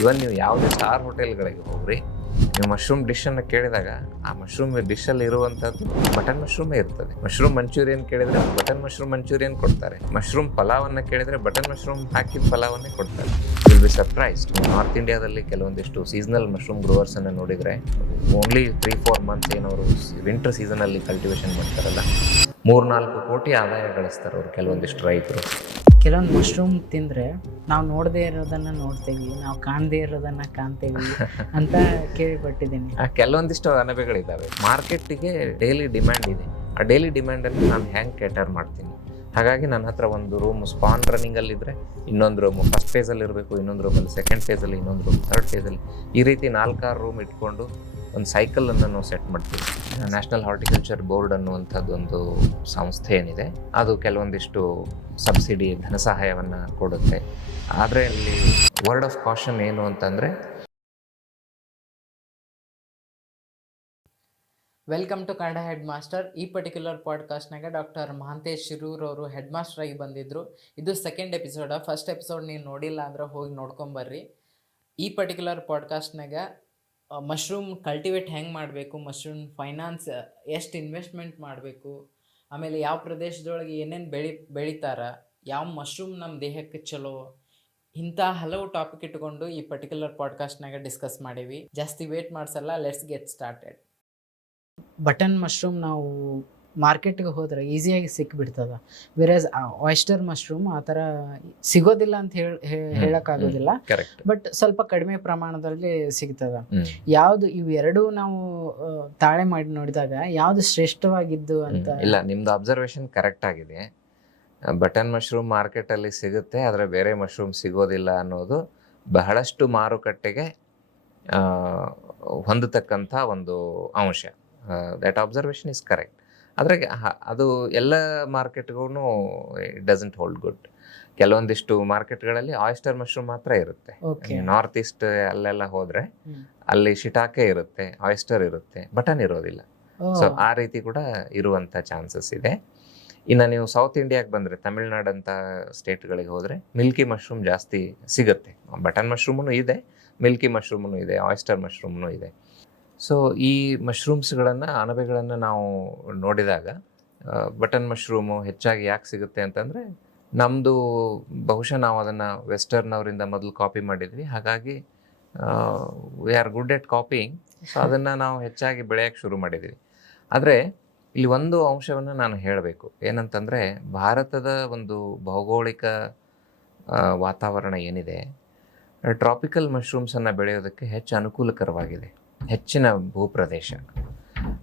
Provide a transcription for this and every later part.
ಇವನ್ ನೀವು ಯಾವುದೇ ಸ್ಟಾರ್ ಹೋಟೆಲ್ಗಳಿಗೆ ಹೋಗ್ರಿ, ನೀವು ಮಶ್ರೂಮ್ ಡಿಶನ್ನು ಕೇಳಿದಾಗ ಆ ಮಶ್ರೂಮ್ ಡಿಶಲ್ಲಿ ಇರುವಂಥದ್ದು ಬಟನ್ ಮಶ್ರೂಮೇ ಇರ್ತದೆ. ಮಶ್ರೂಮ್ ಮಂಚೂರಿಯನ್ ಕೇಳಿದರೆ ಬಟನ್ ಮಶ್ರೂಮ್ ಮಂಚೂರಿಯನ್ ಕೊಡ್ತಾರೆ. ಮಶ್ರೂಮ್ ಪಲಾವನ್ನು ಕೇಳಿದರೆ ಬಟನ್ ಮಶ್ರೂಮ್ ಹಾಕಿದ ಪಲಾವನ್ನೇ ಕೊಡ್ತಾರೆ. Will be surprised. ನಾರ್ತ್ ಇಂಡಿಯಾದಲ್ಲಿ ಕೆಲವೊಂದಿಷ್ಟು ಸೀಸನಲ್ ಮಶ್ರೂಮ್ ಗ್ರೋವರ್ಸನ್ನು ನೋಡಿದರೆ ಓನ್ಲಿ 3-4 ಮಂತ್ಸ್ ಏನವರು ವಿಂಟರ್ ಸೀಸನಲ್ಲಿ ಕಲ್ಟಿವೇಶನ್ ಮಾಡ್ತಾರಲ್ಲ, 3-4 ಕೋಟಿ ಆದಾಯ ಗಳಿಸ್ತಾರೆ ಅವರು ಕೆಲವೊಂದಿಷ್ಟು ರೈತರು. ಕೆಲವೊಂದು ಮಶ್ರೂಮ್ ತಿಂದರೆ ನಾವು ನೋಡದೇ ಇರೋದನ್ನು ನೋಡ್ತೀವಿ, ನಾವು ಕಾಣದೇ ಇರೋದನ್ನು ಕಾಣ್ತೀವಿ ಅಂತ ಕೇಳಿಪಟ್ಟಿದ್ದೀನಿ. ಕೆಲವೊಂದಿಷ್ಟು ಅಣಬೆಗಳಿದ್ದಾವೆ. ಮಾರ್ಕೆಟಿಗೆ ಡೈಲಿ ಡಿಮ್ಯಾಂಡ್ ಇದೆ. ಆ ಡೈಲಿ ಡಿಮ್ಯಾಂಡನ್ನು ನಾನು ಹ್ಯಾಂಗೆ ಕೇಟರ್ ಮಾಡ್ತೀನಿ? ಹಾಗಾಗಿ ನನ್ನ ಹತ್ರ ಒಂದು ರೂಮ್ ಸ್ಪಾನ್ ರನ್ನಿಂಗಲ್ಲಿದ್ದರೆ ಇನ್ನೊಂದು ರೂಮು ಫಸ್ಟ್ ಫೇಸಲ್ಲಿ ಇರಬೇಕು, ಇನ್ನೊಂದು ರೂಮಲ್ಲಿ ಸೆಕೆಂಡ್ ಫೇಸಲ್ಲಿ, ಇನ್ನೊಂದು ರೂಮ್ ಥರ್ಡ್ ಫೇಸಲ್ಲಿ, ಈ ರೀತಿ 4-6 ರೂಮ್ ಇಟ್ಕೊಂಡು ಒಂದು ಸೈಕಲನ್ನು ನಾವು ಸೆಟ್ ಮಾಡ್ತೀವಿ. ನ್ಯಾಷನಲ್ ಹಾರ್ಟಿಕಲ್ಚರ್ ಬೋರ್ಡ್ ಅನ್ನುವಂಥದ್ದು ಒಂದು ಸಂಸ್ಥೆ ಏನಿದೆ, ಅದು ಕೆಲವೊಂದಿಷ್ಟು ಸಬ್ಸಿಡಿ ಧನ ಸಹಾಯವನ್ನು ಕೊಡುತ್ತೆ. ಆದರೆ ಇಲ್ಲಿ ವರ್ಡ್ ಆಫ್ ಕಾಷನ್ ಏನು ಅಂತಂದರೆ, welcome to Kannada head master. ಈ ಪರ್ಟಿಕ್ಯುಲರ್ ಪಾಡ್ಕಾಸ್ಟ್ನಾಗ ಡಾಕ್ಟರ್ ಮಹಾಂತೇಶ್ ಶಿರೂರ್ ಅವರು ಹೆಡ್ ಮಾಸ್ಟರ್ ಆಗಿ ಬಂದಿದ್ದರು. ಇದು ಸೆಕೆಂಡ್ ಎಪಿಸೋಡ. ಫಸ್ಟ್ ಎಪಿಸೋಡ್ ನೀವು ನೋಡಿಲ್ಲ ಅಂದ್ರೆ ಹೋಗಿ ನೋಡ್ಕೊಂಬರ್ರಿ. ಈ ಪರ್ಟಿಕ್ಯುಲರ್ ಪಾಡ್ಕಾಸ್ಟ್ನಾಗ ಮಶ್ರೂಮ್ ಕಲ್ಟಿವೇಟ್ ಹೆಂಗೆ ಮಾಡಬೇಕು, ಮಶ್ರೂಮ್ ಫೈನಾನ್ಸ್ ಎಷ್ಟು ಇನ್ವೆಸ್ಟ್ಮೆಂಟ್ ಮಾಡಬೇಕು, ಆಮೇಲೆ ಯಾವ ಪ್ರದೇಶದೊಳಗೆ ಏನೇನು ಬೆಳಿತಾರ, ಯಾವ ಮಶ್ರೂಮ್ ನಮ್ಮ ದೇಹಕ್ಕೆ ಚಲೋ, ಇಂಥ ಹಲವು ಟಾಪಿಕ್ ಇಟ್ಕೊಂಡು ಈ ಪರ್ಟಿಕ್ಯುಲರ್ ಪಾಡ್ಕಾಸ್ಟ್ನಾಗ ಡಿಸ್ಕಸ್ ಮಾಡೀವಿ. ಜಾಸ್ತಿ ವೇಟ್ ಮಾಡಿಸಲ್ಲ, let's get started. Button mushroom ನಾವು ಮಾರ್ಕೆಟ್ಗೆ ಹೋದ್ರೆ ಈಸಿಯಾಗಿ ಸಿಕ್ಬಿಡ್ತದ. ವೆರಾಸ್ ಆಯಿಸ್ಟರ್ ಮಶ್ರೂಮ್ ಆ ಥರ ಸಿಗೋದಿಲ್ಲ ಅಂತ ಹೇಳೋಕ್ಕಾಗೋದಿಲ್ಲ, ಬಟ್ ಸ್ವಲ್ಪ ಕಡಿಮೆ ಪ್ರಮಾಣದಲ್ಲಿ ಸಿಗ್ತದ. ಯಾವುದು ಇವೆರಡೂ ನಾವು ತಾಳೆ ಮಾಡಿ ನೋಡಿದಾಗ ಯಾವುದು ಶ್ರೇಷ್ಠವಾಗಿದ್ದು ಅಂತ? ಇಲ್ಲ, ನಿಮ್ದು ಅಬ್ಸರ್ವೇಷನ್ ಕರೆಕ್ಟ್ ಆಗಿದೆ. ಬಟನ್ ಮಶ್ರೂಮ್ ಮಾರ್ಕೆಟಲ್ಲಿ ಸಿಗುತ್ತೆ, ಆದರೆ ಬೇರೆ ಮಶ್ರೂಮ್ ಸಿಗೋದಿಲ್ಲ ಅನ್ನೋದು ಬಹಳಷ್ಟು ಮಾರುಕಟ್ಟೆಗೆ ಹೊಂದತಕ್ಕಂಥ ಒಂದು ಅಂಶ. That observation is correct. ಆದರೆ ಅದು ಎಲ್ಲ ಮಾರ್ಕೆಟ್ಗೂ ಇಟ್ ಡಸಂಟ್ ಹೋಲ್ಡ್ ಗುಡ್. ಕೆಲವೊಂದಿಷ್ಟು ಮಾರ್ಕೆಟ್ಗಳಲ್ಲಿ ಆಯಿಸ್ಟರ್ ಮಶ್ರೂಮ್ ಮಾತ್ರ ಇರುತ್ತೆ. ನಾರ್ತ್ ಈಸ್ಟ್ ಅಲ್ಲೆಲ್ಲ ಹೋದರೆ ಅಲ್ಲಿ ಶಿಟಾಕೆ ಇರುತ್ತೆ, ಆಯಿಸ್ಟರ್ ಇರುತ್ತೆ, ಬಟನ್ ಇರೋದಿಲ್ಲ. ಸೊ ಆ ರೀತಿ ಕೂಡ ಇರುವಂಥ ಚಾನ್ಸಸ್ ಇದೆ. ಇನ್ನು ನೀವು ಸೌತ್ ಇಂಡಿಯಾಗೆ ಬಂದರೆ, ತಮಿಳ್ನಾಡಂಥ ಸ್ಟೇಟ್ಗಳಿಗೆ ಹೋದರೆ ಮಿಲ್ಕಿ ಮಶ್ರೂಮ್ ಜಾಸ್ತಿ ಸಿಗುತ್ತೆ. ಬಟನ್ ಮಶ್ರೂಮೂ ಇದೆ, ಮಿಲ್ಕಿ ಮಶ್ರೂಮೂ ಇದೆ, ಆಯಿಸ್ಟರ್ ಮಶ್ರೂಮೂ ಇದೆ. ಸೊ ಈ ಮಶ್ರೂಮ್ಸ್ಗಳನ್ನು, ಅಣಬೆಗಳನ್ನು ನಾವು ನೋಡಿದಾಗ ಬಟನ್ ಮಶ್ರೂಮು ಹೆಚ್ಚಾಗಿ ಯಾಕೆ ಸಿಗುತ್ತೆ ಅಂತಂದರೆ, ನಮ್ಮದು ಬಹುಶಃ ನಾವು ಅದನ್ನು ವೆಸ್ಟರ್ನವರಿಂದ ಮೊದಲು ಕಾಪಿ ಮಾಡಿದ್ವಿ. ಹಾಗಾಗಿ we are good at copying. So ಅದನ್ನು ನಾವು ಹೆಚ್ಚಾಗಿ ಬೆಳೆಯೋಕ್ಕೆ ಶುರು ಮಾಡಿದ್ವಿ. ಆದರೆ ಇಲ್ಲಿ ಒಂದು ಅಂಶವನ್ನು ನಾನು ಹೇಳಬೇಕು. ಏನಂತಂದರೆ, ಭಾರತದ ಒಂದು ಭೌಗೋಳಿಕ ವಾತಾವರಣ ಏನಿದೆ, ಟ್ರಾಪಿಕಲ್ ಮಶ್ರೂಮ್ಸನ್ನು ಬೆಳೆಯೋದಕ್ಕೆ ಹೆಚ್ಚು ಅನುಕೂಲಕರವಾಗಿದೆ, ಹೆಚ್ಚಿನ ಭೂಪ್ರದೇಶ.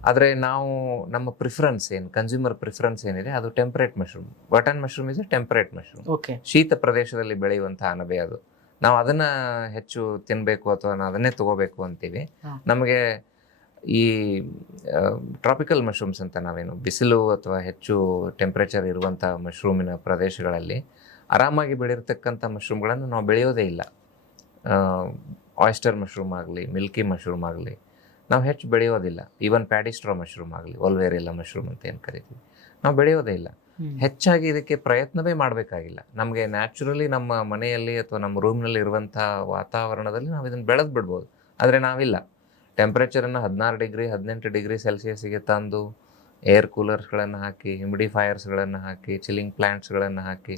ಆದರೆ ನಾವು ನಮ್ಮ ಪ್ರಿಫರೆನ್ಸ್ ಏನು, ಕನ್ಸ್ಯೂಮರ್ ಪ್ರಿಫರೆನ್ಸ್ ಏನಿದೆ, ಅದು temperate mushroom. Button mushroom is A temperate mushroom. ಶೀತ ಪ್ರದೇಶದಲ್ಲಿ ಬೆಳೆಯುವಂಥ ಅಣಬೆ ಅದು. ನಾವು ಅದನ್ನು ಹೆಚ್ಚು ತಿನ್ನಬೇಕು ಅಥವಾ ನಾವು ಅದನ್ನೇ ತೊಗೋಬೇಕು ಅಂತೀವಿ. ನಮಗೆ ಈ ಟ್ರಾಪಿಕಲ್ ಮಶ್ರೂಮ್ಸ್ ಅಂತ ನಾವೇನು ಬಿಸಿಲು ಅಥವಾ ಹೆಚ್ಚು ಟೆಂಪ್ರೇಚರ್ ಇರುವಂಥ ಮಶ್ರೂಮಿನ ಪ್ರದೇಶಗಳಲ್ಲಿ ಆರಾಮಾಗಿ ಬೆಳೆಯಿರ್ತಕ್ಕಂಥ ಮಶ್ರೂಮ್ಗಳನ್ನು ನಾವು ಬೆಳೆಯೋದೇ ಇಲ್ಲ. ಆಯಿಸ್ಟರ್ ಮಶ್ರೂಮ್ ಆಗಲಿ, ಮಿಲ್ಕಿ ಮಶ್ರೂಮ್ ಆಗಲಿ ನಾವು ಹೆಚ್ಚು ಬೆಳೆಯೋದಿಲ್ಲ. ಈವನ್ ಪ್ಯಾಡಿಸ್ಟ್ರಾ ಮಶ್ರೂಮ್ ಆಗಲಿ, ಒಲ್ವೇರಿಯಲ್ಲ ಮಶ್ರೂಮ್ ಅಂತ ಏನು ಕರಿತೀವಿ, ನಾವು ಬೆಳೆಯೋದೇ ಇಲ್ಲ. ಹೆಚ್ಚಾಗಿ ಇದಕ್ಕೆ ಪ್ರಯತ್ನವೇ ಮಾಡಬೇಕಾಗಿಲ್ಲ. ನಮಗೆ ನ್ಯಾಚುರಲಿ ನಮ್ಮ ಮನೆಯಲ್ಲಿ ಅಥವಾ ನಮ್ಮ ರೂಮ್ನಲ್ಲಿ ಇರುವಂಥ ವಾತಾವರಣದಲ್ಲಿ ನಾವು ಇದನ್ನು ಬೆಳೆದು ಬಿಡ್ಬೋದು. ಆದರೆ ನಾವಿಲ್ಲ. ಟೆಂಪ್ರೇಚರನ್ನು 16 ಡಿಗ್ರಿ 18 ಡಿಗ್ರಿ ಸೆಲ್ಸಿಯಸ್ಸಿಗೆ ತಂದು ಏರ್ ಕೂಲರ್ಸ್ಗಳನ್ನು ಹಾಕಿ, ಹ್ಯುಮಿಡಿಫೈಯರ್ಸ್ಗಳನ್ನು ಹಾಕಿ, ಚಿಲ್ಲಿಂಗ್ ಪ್ಲ್ಯಾಂಟ್ಸ್ಗಳನ್ನು ಹಾಕಿ,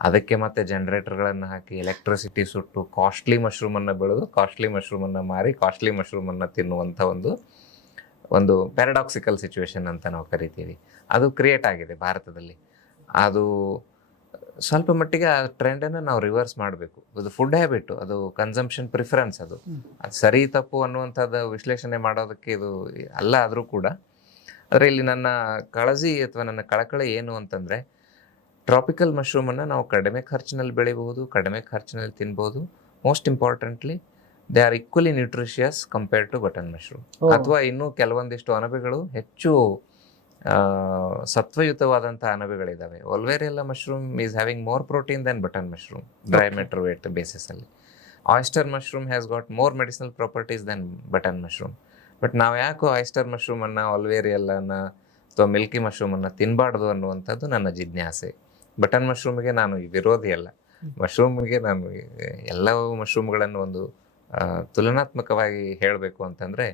ಅದಕ್ಕೆ ಮತ್ತೆ ಜನ್ರೇಟರ್ಗಳನ್ನು ಹಾಕಿ, ಎಲೆಕ್ಟ್ರಿಸಿಟಿ ಸುಟ್ಟು ಕಾಸ್ಟ್ಲಿ ಮಶ್ರೂಮನ್ನು ಬೆಳೆದು ಕಾಸ್ಟ್ಲಿ ಮಶ್ರೂಮನ್ನು ಮಾರಿ ಕಾಸ್ಟ್ಲಿ ಮಶ್ರೂಮನ್ನು ತಿನ್ನುವಂಥ ಒಂದು ಪ್ಯಾರಡಾಕ್ಸಿಕಲ್ ಸಿಚುವೇಶನ್ ಅಂತ ನಾವು ಕರಿತೀವಿ. ಅದು ಕ್ರಿಯೇಟ್ ಆಗಿದೆ ಭಾರತದಲ್ಲಿ. ಅದು ಸ್ವಲ್ಪ ಮಟ್ಟಿಗೆ ಆ ಟ್ರೆಂಡನ್ನು ನಾವು ರಿವರ್ಸ್ ಮಾಡಬೇಕು. ಅದು ಫುಡ್ ಹ್ಯಾಬಿಟ್ಟು, ಅದು ಕನ್ಸಂಪ್ಷನ್ ಪ್ರಿಫರೆನ್ಸ್, ಅದು ಸರಿ ತಪ್ಪು ಅನ್ನುವಂಥದ್ದು ವಿಶ್ಲೇಷಣೆ ಮಾಡೋದಕ್ಕೆ ಇದು ಅಲ್ಲ. ಆದರೂ ಕೂಡ ಆದರೆ ಇಲ್ಲಿ ನನ್ನ ಕಾಳಜಿ ಅಥವಾ ನನ್ನ ಕಳಕಳಿ ಏನು ಅಂತಂದರೆ, ಟ್ರಾಪಿಕಲ್ ಮಶ್ರೂಮನ್ನು ನಾವು ಕಡಿಮೆ ಖರ್ಚಿನಲ್ಲಿ ಬೆಳಿಬಹುದು, ಕಡಿಮೆ ಖರ್ಚಿನಲ್ಲಿ ತಿನ್ಬೋದು. Most importantly they are equally nutritious compared to button mushroom. ಅಥವಾ ಇನ್ನೂ ಕೆಲವೊಂದಿಷ್ಟು ಅಣಬೆಗಳು ಹೆಚ್ಚು ಸತ್ವಯುತವಾದಂಥ ಅಣಬೆಗಳಿದ್ದಾವೆ. Volvariella mushroom is having more protein than button mushroom dry matter weight ಬೇಸಿಸಲ್ಲಿ. Oyster mushroom has got more medicinal properties than button mushroom. But ನಾವು ಯಾಕೋ ಆಯಿಸ್ಟರ್ ಮಶ್ರೂಮನ್ನು, ಒಲ್ವೇರಿಯಲ್ಲನ್ನು ಅಥವಾ ಮಿಲ್ಕಿ ಮಶ್ರೂಮನ್ನು ತಿನ್ನಬಾರ್ದು ಅನ್ನುವಂಥದ್ದು ನನ್ನ ಜಿಜ್ಞಾಸೆ. ಬಟನ್ ಮಶ್ರೂಮಿಗೆ ನಾನು ವಿರೋಧಿ ಅಲ್ಲ, ಮಶ್ರೂಮ್ಗೆ ನಾನು ಎಲ್ಲವೂ ಮಶ್ರೂಮ್ಗಳನ್ನು ಒಂದು ತುಲನಾತ್ಮಕವಾಗಿ ಹೇಳಬೇಕು ಅಂತಂದರೆ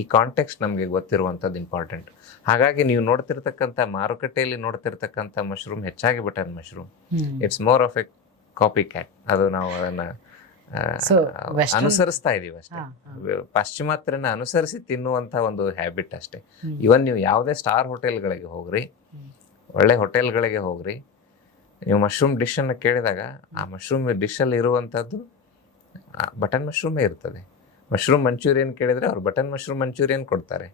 ಈ ಕಾಂಟೆಕ್ಸ್ಟ್ ನಮಗೆ ಗೊತ್ತಿರುವಂಥದ್ದು ಇಂಪಾರ್ಟೆಂಟ್. ಹಾಗಾಗಿ ನೀವು ನೋಡ್ತಿರ್ತಕ್ಕಂಥ ಮಾರುಕಟ್ಟೆಯಲ್ಲಿ ನೋಡ್ತಿರ್ತಕ್ಕಂಥ ಮಶ್ರೂಮ್ ಹೆಚ್ಚಾಗಿ button mushroom. It's more of a copy cat. ಅದು ನಾವು ಅದನ್ನು ಅನುಸರಿಸ್ತಾ ಇದೀವಿ ಅಷ್ಟೇ. ಪಾಶ್ಚಿಮಾತ್ಯರನ್ನ ಅನುಸರಿಸಿ ತಿನ್ನುವಂಥ ಒಂದು ಹ್ಯಾಬಿಟ್ ಅಷ್ಟೇ. ಇವನ್ ನೀವು ಯಾವುದೇ ಸ್ಟಾರ್ ಹೋಟೆಲ್ಗಳಿಗೆ ಹೋಗ್ರಿ, ಒಳ್ಳೆ ಹೋಟೆಲ್ಗಳಿಗೆ ಹೋಗ್ರಿ, ನೀವು ಮಶ್ರೂಮ್ ಡಿಶನ್ನು ಕೇಳಿದಾಗ ಆ ಮಶ್ರೂಮ್ ಡಿಶಲ್ಲಿ ಇರುವಂಥದ್ದು ಬಟನ್ ಮಶ್ರೂಮೇ ಇರ್ತದೆ. ಮಶ್ರೂಮ್ ಮಂಚೂರಿಯನ್ ಕೇಳಿದರೆ ಅವ್ರು ಬಟನ್ ಮಶ್ರೂಮ್ ಮಂಚೂರಿಯನ್ ಕೊಡ್ತಾರೆ.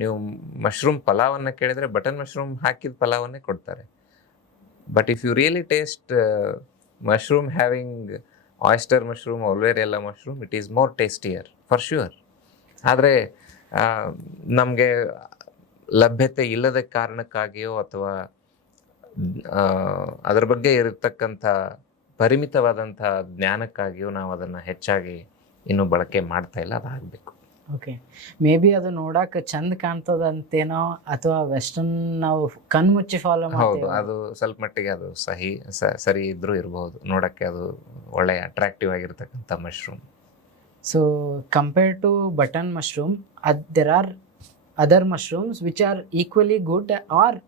ನೀವು ಮಶ್ರೂಮ್ ಪಲಾವನ್ನು ಕೇಳಿದರೆ ಬಟನ್ ಮಶ್ರೂಮ್ ಹಾಕಿದ ಪಲಾವನ್ನೇ ಕೊಡ್ತಾರೆ. But if you really taste mushroom having oyster mushroom, Volvariella mushroom, it is more tastier for sure. ಆದರೆ ನಮಗೆ ಲಭ್ಯತೆ ಇಲ್ಲದ ಕಾರಣಕ್ಕಾಗಿಯೋ ಅಥವಾ ಅದರ ಬಗ್ಗೆ ಇರತಕ್ಕಂಥ ಪರಿಮಿತವಾದಂಥ ಜ್ಞಾನಕ್ಕಾಗಿಯೂ ನಾವು ಅದನ್ನು ಹೆಚ್ಚಾಗಿ ಇನ್ನೂ ಬಳಕೆ ಮಾಡ್ತಾ ಇಲ್ಲ. ಅದಾಗಬೇಕು. ಓಕೆ, ಮೇ ಬಿ ಅದು ನೋಡಕ್ಕೆ ಚಂದ ಕಾಣ್ತದಂತೇನೋ ಅಥವಾ ವೆಸ್ಟರ್ನ್ ನಾವು ಕಣ್ಮುಚ್ಚಿ ಫಾಲೋ ಹೌದು, ಅದು ಸ್ವಲ್ಪ ಮಟ್ಟಿಗೆ ಅದು ಸರಿ ಇದ್ರೂ ಇರಬಹುದು. ನೋಡೋಕ್ಕೆ ಅದು ಒಳ್ಳೆಯ ಅಟ್ರಾಕ್ಟಿವ್ ಆಗಿರ್ತಕ್ಕಂಥ mushroom. So compared to button mushroom, there are other mushrooms which are equally good or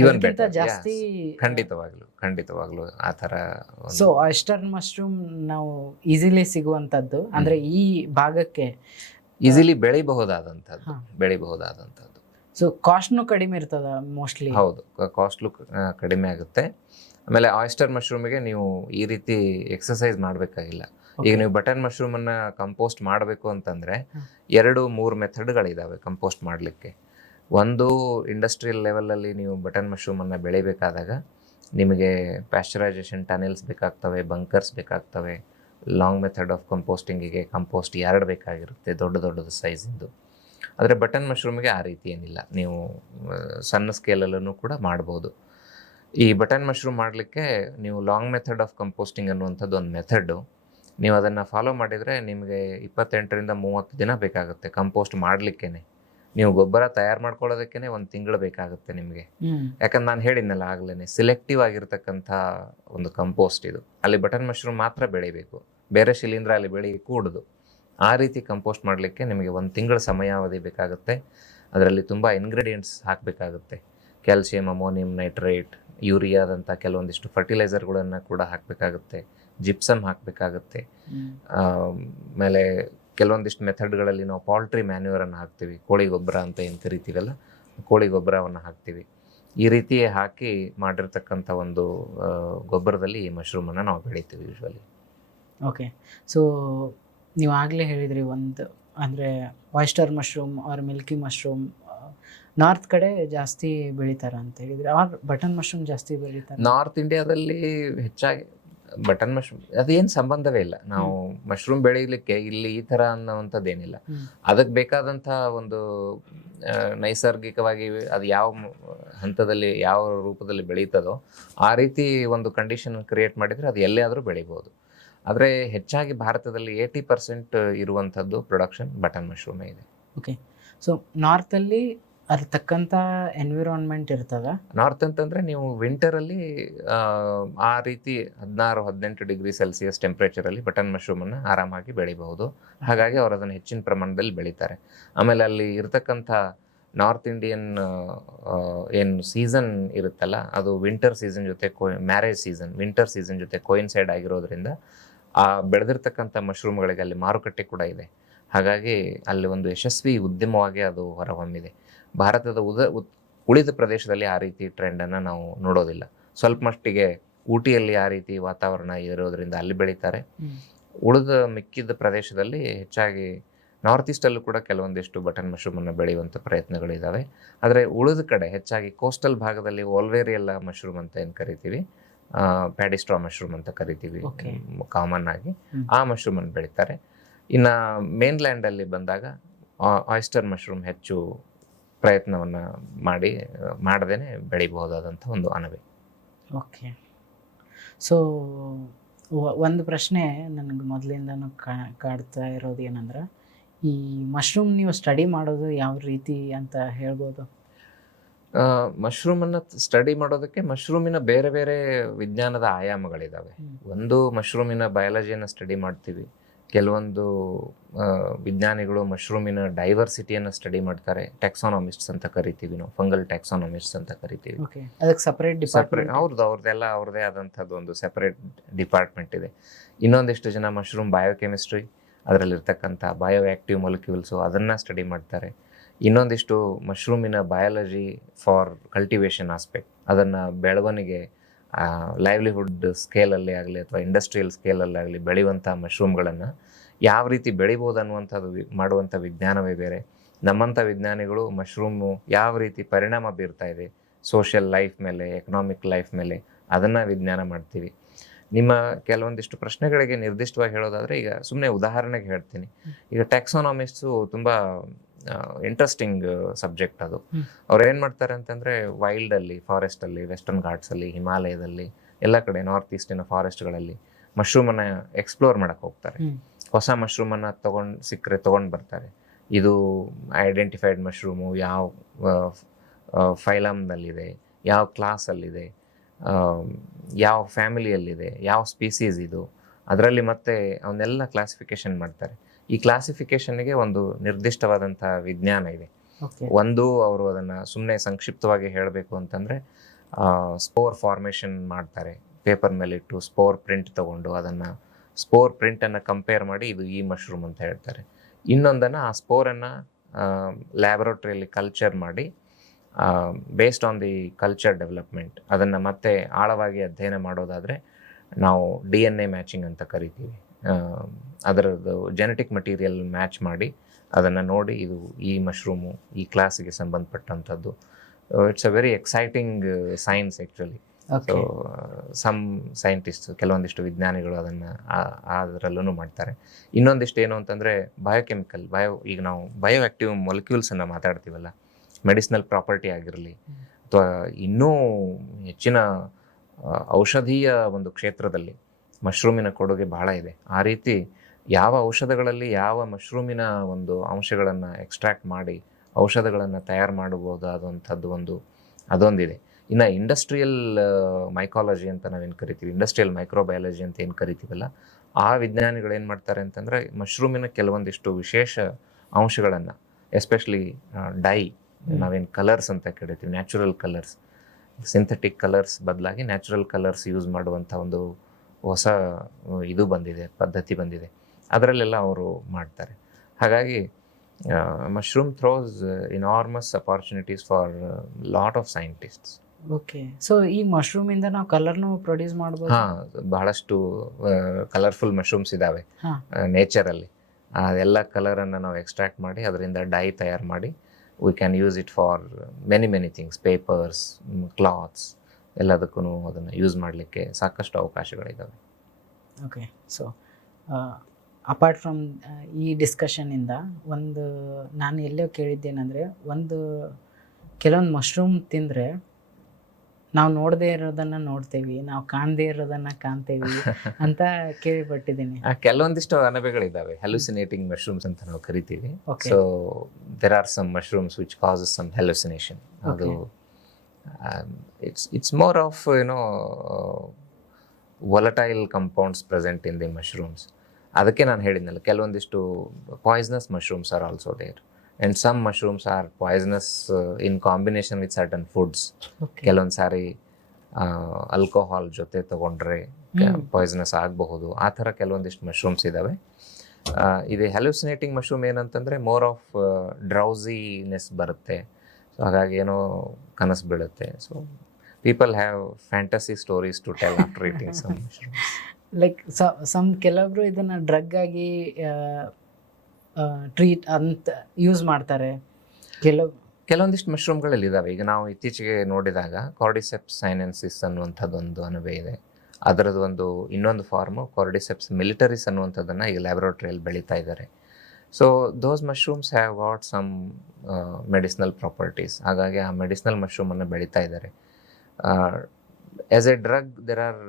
even better. ಜಾಸ್ತಿ ಖಂಡಿತವಾಗ್ಲು ಆ ಥರ. ಸೊ ಆಯಿಸ್ಟರ್ ಮಶ್ರೂಮ್ ನಾವು ಈಸಿಲಿ ಸಿಗುವಂಥದ್ದು, ಅಂದರೆ ಈ ಭಾಗಕ್ಕೆ ಈಸಿಲಿ ಬೆಳಿಬಹುದಾದಂಥದ್ದು. ಸೊ ಕಾಸ್ಟ್ನು ಕಡಿಮೆ ಇರ್ತದ ಮೋಸ್ಟ್ಲಿ. ಹೌದು, ಕಾಸ್ಟ್ಲು ಕಡಿಮೆ ಆಗುತ್ತೆ. ಆಮೇಲೆ ಆಯಿಸ್ಟರ್ ಮಶ್ರೂಮಿಗೆ ನೀವು ಈ ರೀತಿ ಎಕ್ಸಸೈಸ್ ಮಾಡಬೇಕಾಗಿಲ್ಲ. ಈಗ ನೀವು ಬಟನ್ ಮಶ್ರೂಮನ್ನು ಕಂಪೋಸ್ಟ್ ಮಾಡಬೇಕು ಅಂತಂದರೆ 2-3 ಮೆಥಡ್ಗಳಿದ್ದಾವೆ ಕಂಪೋಸ್ಟ್ ಮಾಡಲಿಕ್ಕೆ. ಒಂದು, ಇಂಡಸ್ಟ್ರಿಯಲ್ ಲೆವೆಲಲ್ಲಿ ನೀವು ಬಟನ್ ಮಶ್ರೂಮನ್ನು ಬೆಳಿಬೇಕಾದಾಗ ನಿಮಗೆ ಪ್ಯಾಶ್ಚರೈಸೇಷನ್ ಟನೆಲ್ಸ್ ಬೇಕಾಗ್ತವೆ, ಬಂಕರ್ಸ್ ಬೇಕಾಗ್ತವೆ. ಲಾಂಗ್ ಮೆಥಡ್ ಆಫ್ ಕಂಪೋಸ್ಟಿಂಗಿಗೆ ಕಂಪೋಸ್ಟ್ ಯಾರ್ಡ್ ಬೇಕಾಗಿರುತ್ತೆ, ದೊಡ್ಡದು ಸೈಜಿಂದು. ಆದರೆ ಬಟನ್ ಮಶ್ರೂಮಿಗೆ ಆ ರೀತಿ ಏನಿಲ್ಲ, ನೀವು ಸಣ್ಣ ಸ್ಕೇಲಲ್ಲೂ ಕೂಡ ಮಾಡ್ಬೋದು. ಈ ಬಟನ್ ಮಶ್ರೂಮ್ ಮಾಡಲಿಕ್ಕೆ ನೀವು ಲಾಂಗ್ ಮೆಥಡ್ ಆಫ್ ಕಂಪೋಸ್ಟಿಂಗ್ ಅನ್ನುವಂಥದ್ದು ಒಂದು ಮೆಥಡ್ಡು. ನೀವು ಅದನ್ನು ಫಾಲೋ ಮಾಡಿದರೆ ನಿಮಗೆ 28-30 ದಿನ ಬೇಕಾಗುತ್ತೆ ಕಂಪೋಸ್ಟ್ ಮಾಡಲಿಕ್ಕೇ. ನೀವು ಗೊಬ್ಬರ ತಯಾರು ಮಾಡ್ಕೊಳ್ಳೋದಕ್ಕೇ 1 ತಿಂಗಳು ಬೇಕಾಗುತ್ತೆ ನಿಮಗೆ. ಯಾಕಂದ್ರೆ ನಾನು ಹೇಳಿದ್ನಲ್ಲ ಆಗಲೇ, ಸಿಲೆಕ್ಟಿವ್ ಆಗಿರ್ತಕ್ಕಂಥ ಒಂದು ಕಂಪೋಸ್ಟ್ ಇದು. ಅಲ್ಲಿ ಬಟನ್ ಮಶ್ರೂಮ್ ಮಾತ್ರ ಬೆಳಿಬೇಕು, ಬೇರೆ ಶಿಲೀಂಧ್ರ ಅಲ್ಲಿ ಬೆಳಿ ಕೂಡುದು. ಆ ರೀತಿ ಕಂಪೋಸ್ಟ್ ಮಾಡಲಿಕ್ಕೆ ನಿಮಗೆ 1 ತಿಂಗಳ ಸಮಯಾವಧಿ ಬೇಕಾಗುತ್ತೆ. ಅದರಲ್ಲಿ ತುಂಬ ಇಂಗ್ರೀಡಿಯೆಂಟ್ಸ್ ಹಾಕಬೇಕಾಗುತ್ತೆ. ಕ್ಯಾಲ್ಸಿಯಂ, ಅಮೋನಿಯಂ ನೈಟ್ರೇಟ್, ಯೂರಿಯಾದಂಥ ಕೆಲವೊಂದಿಷ್ಟು ಫರ್ಟಿಲೈಸರ್ಗಳನ್ನು ಕೂಡ ಹಾಕಬೇಕಾಗುತ್ತೆ. ಜಿಪ್ಸಮ್ ಹಾಕಬೇಕಾಗುತ್ತೆ. ಆಮೇಲೆ ಕೆಲವೊಂದಿಷ್ಟು ಮೆಥಡ್ಗಳಲ್ಲಿ ನಾವು ಪೌಲ್ಟ್ರಿ ಮ್ಯಾನ್ಯೂರನ್ನು ಹಾಕ್ತೀವಿ, ಕೋಳಿ ಗೊಬ್ಬರ ಅಂತ ಏನು ಕರಿತೀವಲ್ಲ, ಕೋಳಿ ಗೊಬ್ಬರವನ್ನು ಹಾಕ್ತೀವಿ. ಈ ರೀತಿ ಹಾಕಿ ಮಾಡಿರ್ತಕ್ಕಂಥ ಒಂದು ಗೊಬ್ಬರದಲ್ಲಿ ಈ ಮಶ್ರೂಮನ್ನು ನಾವು ಬೆಳಿತೀವಿ ಯೂಶ್ವಲಿ. ಓಕೆ, ಸೊ ನೀವು ಆಗಲೇ ಹೇಳಿದ್ರಿ ಒಂದು, ಅಂದರೆ oyster mushroom or milky mushroom north ಕಡೆ ಜಾಸ್ತಿ ಬೆಳಿತಾರೆ ಅಂತ ಹೇಳಿದ್ರೆ, ಆರ್ ಬಟನ್ ಮಶ್ರೂಮ್ ಜಾಸ್ತಿ ಬೆಳಿತಾರೆ? ನಾರ್ತ್ ಇಂಡಿಯಾದಲ್ಲಿ ಹೆಚ್ಚಾಗಿ ಬಟನ್ ಮಶ್ರೂಮ್ ಅದೇನು ಸಂಬಂಧವೇ ಇಲ್ಲ. ನಾವು ಮಶ್ರೂಮ್ ಬೆಳೀಲಿಕ್ಕೆ ಇಲ್ಲಿ ಈ ಥರ ಅನ್ನೋವಂಥದ್ದೇನಿಲ್ಲ. ಅದಕ್ಕೆ ಬೇಕಾದಂಥ ಒಂದು ನೈಸರ್ಗಿಕವಾಗಿ ಅದು ಯಾವ ಹಂತದಲ್ಲಿ ಯಾವ ರೂಪದಲ್ಲಿ ಬೆಳೀತದೋ ಆ ರೀತಿ ಒಂದು ಕಂಡೀಷನ್ ಕ್ರಿಯೇಟ್ ಮಾಡಿದರೆ ಅದು ಎಲ್ಲೇ ಆದರೂ ಬೆಳಿಬೋದು. ಆದರೆ ಹೆಚ್ಚಾಗಿ ಭಾರತದಲ್ಲಿ 80% ಇರುವಂಥದ್ದು ಪ್ರೊಡಕ್ಷನ್ ಬಟನ್ ಮಶ್ರೂಮೇ ಇದೆ. ಓಕೆ, ಸೊ ನಾರ್ತಲ್ಲಿ ಅದ್ರ ತಕ್ಕಂಥ ಎನ್ವಿರಾನ್ಮೆಂಟ್ ಇರ್ತದ? ನಾರ್ತ್ ಅಂತಂದರೆ ನೀವು ವಿಂಟರಲ್ಲಿ ಆ ರೀತಿ 16-18 ಡಿಗ್ರಿ ಸೆಲ್ಸಿಯಸ್ ಟೆಂಪ್ರೇಚರಲ್ಲಿ ಬಟನ್ ಮಶ್ರೂಮನ್ನು ಆರಾಮಾಗಿ ಬೆಳಿಬಹುದು. ಹಾಗಾಗಿ ಅವರು ಅದನ್ನು ಹೆಚ್ಚಿನ ಪ್ರಮಾಣದಲ್ಲಿ ಬೆಳೀತಾರೆ. ಆಮೇಲೆ ಅಲ್ಲಿ ಇರ್ತಕ್ಕಂಥ ನಾರ್ತ್ ಇಂಡಿಯನ್ ಏನು ಸೀಸನ್ ಇರುತ್ತಲ್ಲ, ಅದು ವಿಂಟರ್ ಸೀಸನ್ ಜೊತೆ ಮ್ಯಾರೇಜ್ ಸೀಸನ್, ವಿಂಟರ್ ಸೀಸನ್ ಜೊತೆ ಕೋಯಿನ್ಸೈಡ್ ಆಗಿರೋದ್ರಿಂದ ಆ ಬೆಳೆದಿರ್ತಕ್ಕಂಥ ಮಶ್ರೂಮ್ಗಳಿಗೆ ಅಲ್ಲಿ ಮಾರುಕಟ್ಟೆ ಕೂಡ ಇದೆ. ಹಾಗಾಗಿ ಅಲ್ಲಿ ಒಂದು ಯಶಸ್ವಿ ಉದ್ಯಮವಾಗಿ ಅದು ಹೊರಹೊಮ್ಮಿದೆ. ಭಾರತದ ಉಳಿದ ಪ್ರದೇಶದಲ್ಲಿ ಆ ರೀತಿ ಟ್ರೆಂಡನ್ನು ನಾವು ನೋಡೋದಿಲ್ಲ. ಸ್ವಲ್ಪ ಮಟ್ಟಿಗೆ ಊಟಿಯಲ್ಲಿ ಆ ರೀತಿ ವಾತಾವರಣ ಇರೋದ್ರಿಂದ ಅಲ್ಲಿ ಬೆಳೀತಾರೆ. ಉಳಿದ ಮಿಕ್ಕಿದ ಪ್ರದೇಶದಲ್ಲಿ ಹೆಚ್ಚಾಗಿ ನಾರ್ತ್ ಈಸ್ಟಲ್ಲೂ ಕೂಡ ಕೆಲವೊಂದಿಷ್ಟು ಬಟನ್ ಮಶ್ರೂಮನ್ನು ಬೆಳೆಯುವಂಥ ಪ್ರಯತ್ನಗಳಿದ್ದಾವೆ. ಆದರೆ ಉಳಿದ ಕಡೆ ಹೆಚ್ಚಾಗಿ ಕೋಸ್ಟಲ್ ಭಾಗದಲ್ಲಿ ಒಲ್ವೇರಿಯಲ್ಲ ಮಶ್ರೂಮ್ ಅಂತ ಏನು ಕರಿತೀವಿ, ಪ್ಯಾಡಿಸ್ಟ್ರಾ ಮಶ್ರೂಮ್ ಅಂತ ಕರಿತೀವಿ ಕಾಮನ್ ಆಗಿ, ಆ ಮಶ್ರೂಮನ್ನು ಬೆಳೀತಾರೆ. ಇನ್ನು ಮೇನ್ಲ್ಯಾಂಡಲ್ಲಿ ಬಂದಾಗ ಆಯಿಸ್ಟರ್ ಮಶ್ರೂಮ್ ಹೆಚ್ಚು ಪ್ರಯತ್ನವನ್ನು ಮಾಡದೇ ಬೆಳಿಬಹುದಾದಂಥ ಒಂದು ಅಣಬೆ. ಓಕೆ, ಸೊ ಒಂದು ಪ್ರಶ್ನೆ ನನಗೆ ಮೊದಲಿಂದನೂ ಕಾಡ್ತಾ ಇರೋದು ಏನಂದ್ರೆ, ಈ ಮಶ್ರೂಮ್ ನೀವು ಸ್ಟಡಿ ಮಾಡೋದು ಯಾವ ರೀತಿ ಅಂತ ಹೇಳ್ಬೋದು? ಮಶ್ರೂಮನ್ನು ಸ್ಟಡಿ ಮಾಡೋದಕ್ಕೆ ಮಶ್ರೂಮಿನ ಬೇರೆ ಬೇರೆ ವಿಜ್ಞಾನದ ಆಯಾಮಗಳಿದ್ದಾವೆ. ಒಂದು ಮಶ್ರೂಮಿನ ಬಯಾಲಜಿಯನ್ನು ಸ್ಟಡಿ ಮಾಡ್ತೀವಿ. ಕೆಲವೊಂದು ವಿಜ್ಞಾನಿಗಳು ಮಶ್ರೂಮಿನ ಡೈವರ್ಸಿಟಿಯನ್ನು ಸ್ಟಡಿ ಮಾಡ್ತಾರೆ. ಟ್ಯಾಕ್ಸಾನಮಿಸ್ಟ್ಸ್ ಅಂತ ಕರಿತೀವಿ ನಾವು, ಫಂಗಲ್ ಟ್ಯಾಕ್ಸಾನಮಿಸ್ಟ್ಸ್ ಅಂತ ಕರಿತೀವಿ. ಅದಕ್ಕೆ ಸಪರೇಟ್ ಡಿಪಾರ್ಟ್ಮೆಂಟ್. ಅವ್ರದ್ದೇ ಆದಂಥದ್ದು ಒಂದು ಸೆಪರೇಟ್ ಡಿಪಾರ್ಟ್ಮೆಂಟ್ ಇದೆ. ಇನ್ನೊಂದಿಷ್ಟು ಜನ ಮಶ್ರೂಮ್ ಬಯೋಕೆಮಿಸ್ಟ್ರಿ, ಅದರಲ್ಲಿರ್ತಕ್ಕಂಥ ಬಯೋ ಆ್ಯಕ್ಟಿವ್ ಮೊಲಿಕ್ಯೂಲ್ಸು ಅದನ್ನು ಸ್ಟಡಿ ಮಾಡ್ತಾರೆ. ಇನ್ನೊಂದಿಷ್ಟು ಮಶ್ರೂಮಿನ ಬಯಾಲಜಿ ಫಾರ್ ಕಲ್ಟಿವೇಷನ್ ಆಸ್ಪೆಕ್ಟ್, ಅದನ್ನು ಬೆಳವಣಿಗೆ ಲೈವ್ಲಿಹುಡ್ ಸ್ಕೇಲಲ್ಲಿ ಆಗಲಿ ಅಥವಾ ಇಂಡಸ್ಟ್ರಿಯಲ್ ಸ್ಕೇಲಲ್ಲಿ ಆಗಲಿ ಬೆಳೆಯುವಂಥ ಮಶ್ರೂಮ್ಗಳನ್ನು ಯಾವ ರೀತಿ ಬೆಳಿಬೋದು ಅನ್ನುವಂಥದ್ದು ಮಾಡುವಂಥ ವಿಜ್ಞಾನವೇ ಬೇರೆ. ನಮ್ಮಂಥ ವಿಜ್ಞಾನಿಗಳು ಮಶ್ರೂಮು ಯಾವ ರೀತಿ ಪರಿಣಾಮ ಬೀರ್ತಾ ಇದೆ ಸೋಷಿಯಲ್ ಲೈಫ್ ಮೇಲೆ, ಎಕನಾಮಿಕ್ ಲೈಫ್ ಮೇಲೆ, ಅದನ್ನು ವಿಜ್ಞಾನ ಮಾಡ್ತೀವಿ. ನಿಮ್ಮ ಕೆಲವೊಂದಿಷ್ಟು ಪ್ರಶ್ನೆಗಳಿಗೆ ನಿರ್ದಿಷ್ಟವಾಗಿ ಹೇಳೋದಾದರೆ, ಈಗ ಸುಮ್ಮನೆ ಉದಾಹರಣೆಗೆ ಹೇಳ್ತೀನಿ. ಈಗ ಟ್ಯಾಕ್ಸಾನಮಿಸ್ಟ್ಸು ತುಂಬ ಇಂಟ್ರೆಸ್ಟಿಂಗ್ ಸಬ್ಜೆಕ್ಟ್ ಅದು. ಅವ್ರು ಏನು ಮಾಡ್ತಾರೆ ಅಂತಂದರೆ, ವೈಲ್ಡಲ್ಲಿ, ಫಾರೆಸ್ಟಲ್ಲಿ, ವೆಸ್ಟರ್ನ್ ಘಾಟ್ಸಲ್ಲಿ, ಹಿಮಾಲಯದಲ್ಲಿ, ಎಲ್ಲ ಕಡೆ ನಾರ್ತ್ ಈಸ್ಟಿನ ಫಾರೆಸ್ಟ್ಗಳಲ್ಲಿ ಮಶ್ರೂಮನ್ನು ಎಕ್ಸ್ಪ್ಲೋರ್ ಮಾಡೋಕ್ಕೆ ಹೋಗ್ತಾರೆ. ಹೊಸ ಮಶ್ರೂಮನ್ನು ಸಿಕ್ಕರೆ ತೊಗೊಂಡು ಬರ್ತಾರೆ. ಇದು ಐಡೆಂಟಿಫೈಡ್ ಮಶ್ರೂಮು ಯಾವ ಫೈಲಮ್ನಲ್ಲಿದೆ, ಯಾವ ಕ್ಲಾಸಲ್ಲಿದೆ, ಯಾವ ಫ್ಯಾಮಿಲಿಯಲ್ಲಿದೆ, ಯಾವ ಸ್ಪೀಸೀಸ್ ಇದು, ಅದರಲ್ಲಿ ಮತ್ತೆ ಅವನ್ನೆಲ್ಲ ಕ್ಲಾಸಿಫಿಕೇಶನ್ ಮಾಡ್ತಾರೆ. ಈ ಕ್ಲಾಸಿಫಿಕೇಷನ್ಗೆ ಒಂದು ನಿರ್ದಿಷ್ಟವಾದಂಥ ವಿಜ್ಞಾನ ಇದೆ. ಒಂದು, ಅವರು ಅದನ್ನು ಸುಮ್ಮನೆ ಸಂಕ್ಷಿಪ್ತವಾಗಿ ಹೇಳಬೇಕು ಅಂತಂದರೆ, ಸ್ಪೋರ್ ಫಾರ್ಮೇಷನ್ ಮಾಡ್ತಾರೆ. ಪೇಪರ್ ಮೇಲಿಟ್ಟು ಸ್ಪೋರ್ ಪ್ರಿಂಟ್ ತೊಗೊಂಡು ಅದನ್ನು ಸ್ಪೋರ್ ಪ್ರಿಂಟನ್ನು ಕಂಪೇರ್ ಮಾಡಿ ಇದು ಈ ಮಶ್ರೂಮ್ ಅಂತ ಹೇಳ್ತಾರೆ. ಇನ್ನೊಂದನ್ನು ಆ ಸ್ಪೋರನ್ನು ಲ್ಯಾಬೊರೇಟ್ರಿಯಲ್ಲಿ ಕಲ್ಚರ್ ಮಾಡಿ based on the culture development ಅದನ್ನು ಮತ್ತೆ ಆಳವಾಗಿ ಅಧ್ಯಯನ ಮಾಡೋದಾದರೆ ನಾವು DNA ಮ್ಯಾಚಿಂಗ್ ಅಂತ ಕರಿತೀವಿ. ಅದರದ್ದು ಜೆನೆಟಿಕ್ ಮಟೀರಿಯಲ್ ಮ್ಯಾಚ್ ಮಾಡಿ ಅದನ್ನು ನೋಡಿ ಇದು ಈ ಮಶ್ರೂಮು ಈ ಕ್ಲಾಸಿಗೆ ಸಂಬಂಧಪಟ್ಟಂಥದ್ದು. It's a very exciting science actually. So some scientist, ಕೆಲವೊಂದಿಷ್ಟು ವಿಜ್ಞಾನಿಗಳು ಅದನ್ನು ಅದರಲ್ಲೂ ಮಾಡ್ತಾರೆ. ಇನ್ನೊಂದಿಷ್ಟು ಏನು ಅಂತಂದರೆ ಬಯೋಕೆಮಿಕಲ್, ಈಗ ನಾವು ಬಯೋ ಆ್ಯಕ್ಟಿವ್ ಮೊಲಿಕ್ಯೂಲ್ಸನ್ನು ಮಾತಾಡ್ತೀವಲ್ಲ, ಮೆಡಿಸಿನಲ್ ಪ್ರಾಪರ್ಟಿ ಆಗಿರಲಿ ಅಥವಾ ಇನ್ನೂ ಹೆಚ್ಚಿನ ಔಷಧೀಯ ಒಂದು ಕ್ಷೇತ್ರದಲ್ಲಿ ಮಶ್ರೂಮಿನ ಕೊಡುಗೆ ಬಹಳ ಇದೆ. ಆ ರೀತಿ ಯಾವ ಔಷಧಗಳಲ್ಲಿ ಯಾವ ಮಶ್ರೂಮಿನ ಒಂದು ಅಂಶಗಳನ್ನು ಎಕ್ಸ್ಟ್ರಾಕ್ಟ್ ಮಾಡಿ ಔಷಧಗಳನ್ನು ತಯಾರು ಮಾಡಬಹುದಾದಂಥದ್ದು ಅದೊಂದಿದೆ. ಇನ್ನು ಇಂಡಸ್ಟ್ರಿಯಲ್ ಮೈಕಾಲಜಿ ಅಂತ ನಾವೇನು ಕರಿತೀವಿ, ಇಂಡಸ್ಟ್ರಿಯಲ್ ಮೈಕ್ರೋಬಯಾಲಜಿ ಅಂತ ಏನು ಕರಿತೀವಲ್ಲ, ಆ ವಿಜ್ಞಾನಿಗಳು ಏನು ಮಾಡ್ತಾರೆ ಅಂತಂದರೆ ಮಶ್ರೂಮಿನ ಕೆಲವೊಂದಿಷ್ಟು ವಿಶೇಷ ಅಂಶಗಳನ್ನು, ಎಸ್ಪೆಷಲಿ ಡೈ, ನಾವೇನು ಕಲರ್ಸ್ ಅಂತ ಕರಿತೀವಿ, ನ್ಯಾಚುರಲ್ ಕಲರ್ಸ್, ಸಿಂಥೆಟಿಕ್ ಕಲರ್ಸ್ ಬದಲಾಗಿ ನ್ಯಾಚುರಲ್ ಕಲರ್ಸ್ ಯೂಸ್ ಮಾಡುವಂಥ ಒಂದು ಹೊಸ ಪದ್ಧತಿ ಬಂದಿದೆ. ಅದರಲ್ಲೆಲ್ಲ ಅವರು ಮಾಡ್ತಾರೆ. ಹಾಗಾಗಿ mushroom throws enormous opportunities for lot of scientists. Okay, so ಈ ಮಶ್ರೂಮಿಂದ ನಾವು ಕಲರ್ನು ಪ್ರೊಡ್ಯೂಸ್ ಮಾಡ್ಬೋದು? ಬಹಳಷ್ಟು ಕಲರ್ಫುಲ್ ಮಶ್ರೂಮ್ಸ್ ಇದ್ದಾವೆ ನೇಚರಲ್ಲಿ. ಅದೆಲ್ಲ ಕಲರನ್ನು ನಾವು ಎಕ್ಸ್ಟ್ರಾಕ್ಟ್ ಮಾಡಿ ಅದರಿಂದ ಡೈ ತಯಾರು ಮಾಡಿ we can use it for many things, papers, clothes, ಎಲ್ಲದಕ್ಕೂ ಅದನ್ನು ಯೂಸ್ ಮಾಡಲಿಕ್ಕೆ ಸಾಕಷ್ಟು ಅವಕಾಶಗಳಿದ್ದಾವೆ. ಓಕೆ, ಸೊ ಅಪಾರ್ಟ್ ಫ್ರಮ್ ಈ ಡಿಸ್ಕಷನಿಂದ ನಾನು ಎಲ್ಲೋ ಕೇಳಿದ್ದೇನೆಂದರೆ, ಕೆಲವೊಂದು ಮಶ್ರೂಮ್ ತಿಂದರೆ ನಾವು ನೋಡದೇ ಇರೋದನ್ನು ನೋಡ್ತೇವೆ, ನಾವು ಕಾಣದೇ ಇರೋದನ್ನು ಕಾಣ್ತೇವೆ ಅಂತ ಕೇಳಿಪಟ್ಟಿದ್ದೀನಿ. ಕೆಲವೊಂದಿಷ್ಟು ಅಣಬೆಗಳಿದ್ದಾವೆ, ಹ್ಯಾಲುಸಿನೇಟಿಂಗ್ ಮಶ್ರೂಮ್ಸ್ ಅಂತ ನಾವು ಕರಿತೀವಿ. So there are some mushrooms which causes some hallucination. ಅದು it's more of volatile compounds present in the mushrooms. ಅದಕ್ಕೆ ನಾನು ಹೇಳಿದ್ನಲ್ಲ, ಕೆಲವೊಂದಿಷ್ಟು poisonous mushrooms are also there. And some mushrooms are poisonous in combination with certain foods. ಕೆಲವೊಂದು ಸಾರಿ alcohol ಜೊತೆ ತಗೊಂಡ್ರೆ poisonous ಆಗಬಹುದು. ಆ ಥರ ಕೆಲವೊಂದಿಷ್ಟು ಮಶ್ರೂಮ್ಸ್ ಇದ್ದಾವೆ. ಇದು ಹ್ಯಾಲುಸಿನೇಟಿಂಗ್ ಮಶ್ರೂಮ್ ಏನಂತಂದರೆ ಮೋರ್ ಆಫ್ ಡ್ರೌಸಿನೆಸ್ ಬರುತ್ತೆ. ಸೊ ಹಾಗಾಗಿ ಏನೋ ಕನಸು ಬೀಳುತ್ತೆ. So people have fantasy stories to tell after eating some mushrooms. Like ಕೆಲವೊಬ್ರು ಇದನ್ನು ಡ್ರಗ್ ಆಗಿ ಟ್ರೀಟ್ ಅಂತ ಯೂಸ್ ಮಾಡ್ತಾರೆ. ಕೆಲವೊಂದಿಷ್ಟು ಮಶ್ರೂಮ್ಗಳಲ್ಲಿ ಇದ್ದಾವೆ. ಈಗ ನಾವು ಇತ್ತೀಚೆಗೆ ನೋಡಿದಾಗ ಕಾರ್ಡಿಸೆಪ್ಸ್ ಸೈನೆನ್ಸಿಸ್ ಅನ್ನುವಂಥದ್ದೊಂದು ಅಣಬೆ ಇದೆ. ಅದರದ್ದು ಇನ್ನೊಂದು ಫಾರ್ಮು ಕಾರ್ಡಿಸೆಪ್ಸ್ ಮಿಲಿಟರಿಸ್ ಅನ್ನುವಂಥದ್ದನ್ನು ಈಗ ಲ್ಯಾಬೊರೇಟ್ರಿಯಲ್ಲಿ ಬೆಳೀತಾ ಇದ್ದಾರೆ. So those mushrooms have got some medicinal properties. ಹಾಗಾಗಿ ಆ ಮೆಡಿಸಿನಲ್ ಮಶ್ರೂಮನ್ನು ಬೆಳೀತಾ ಇದ್ದಾರೆ. As a drug there are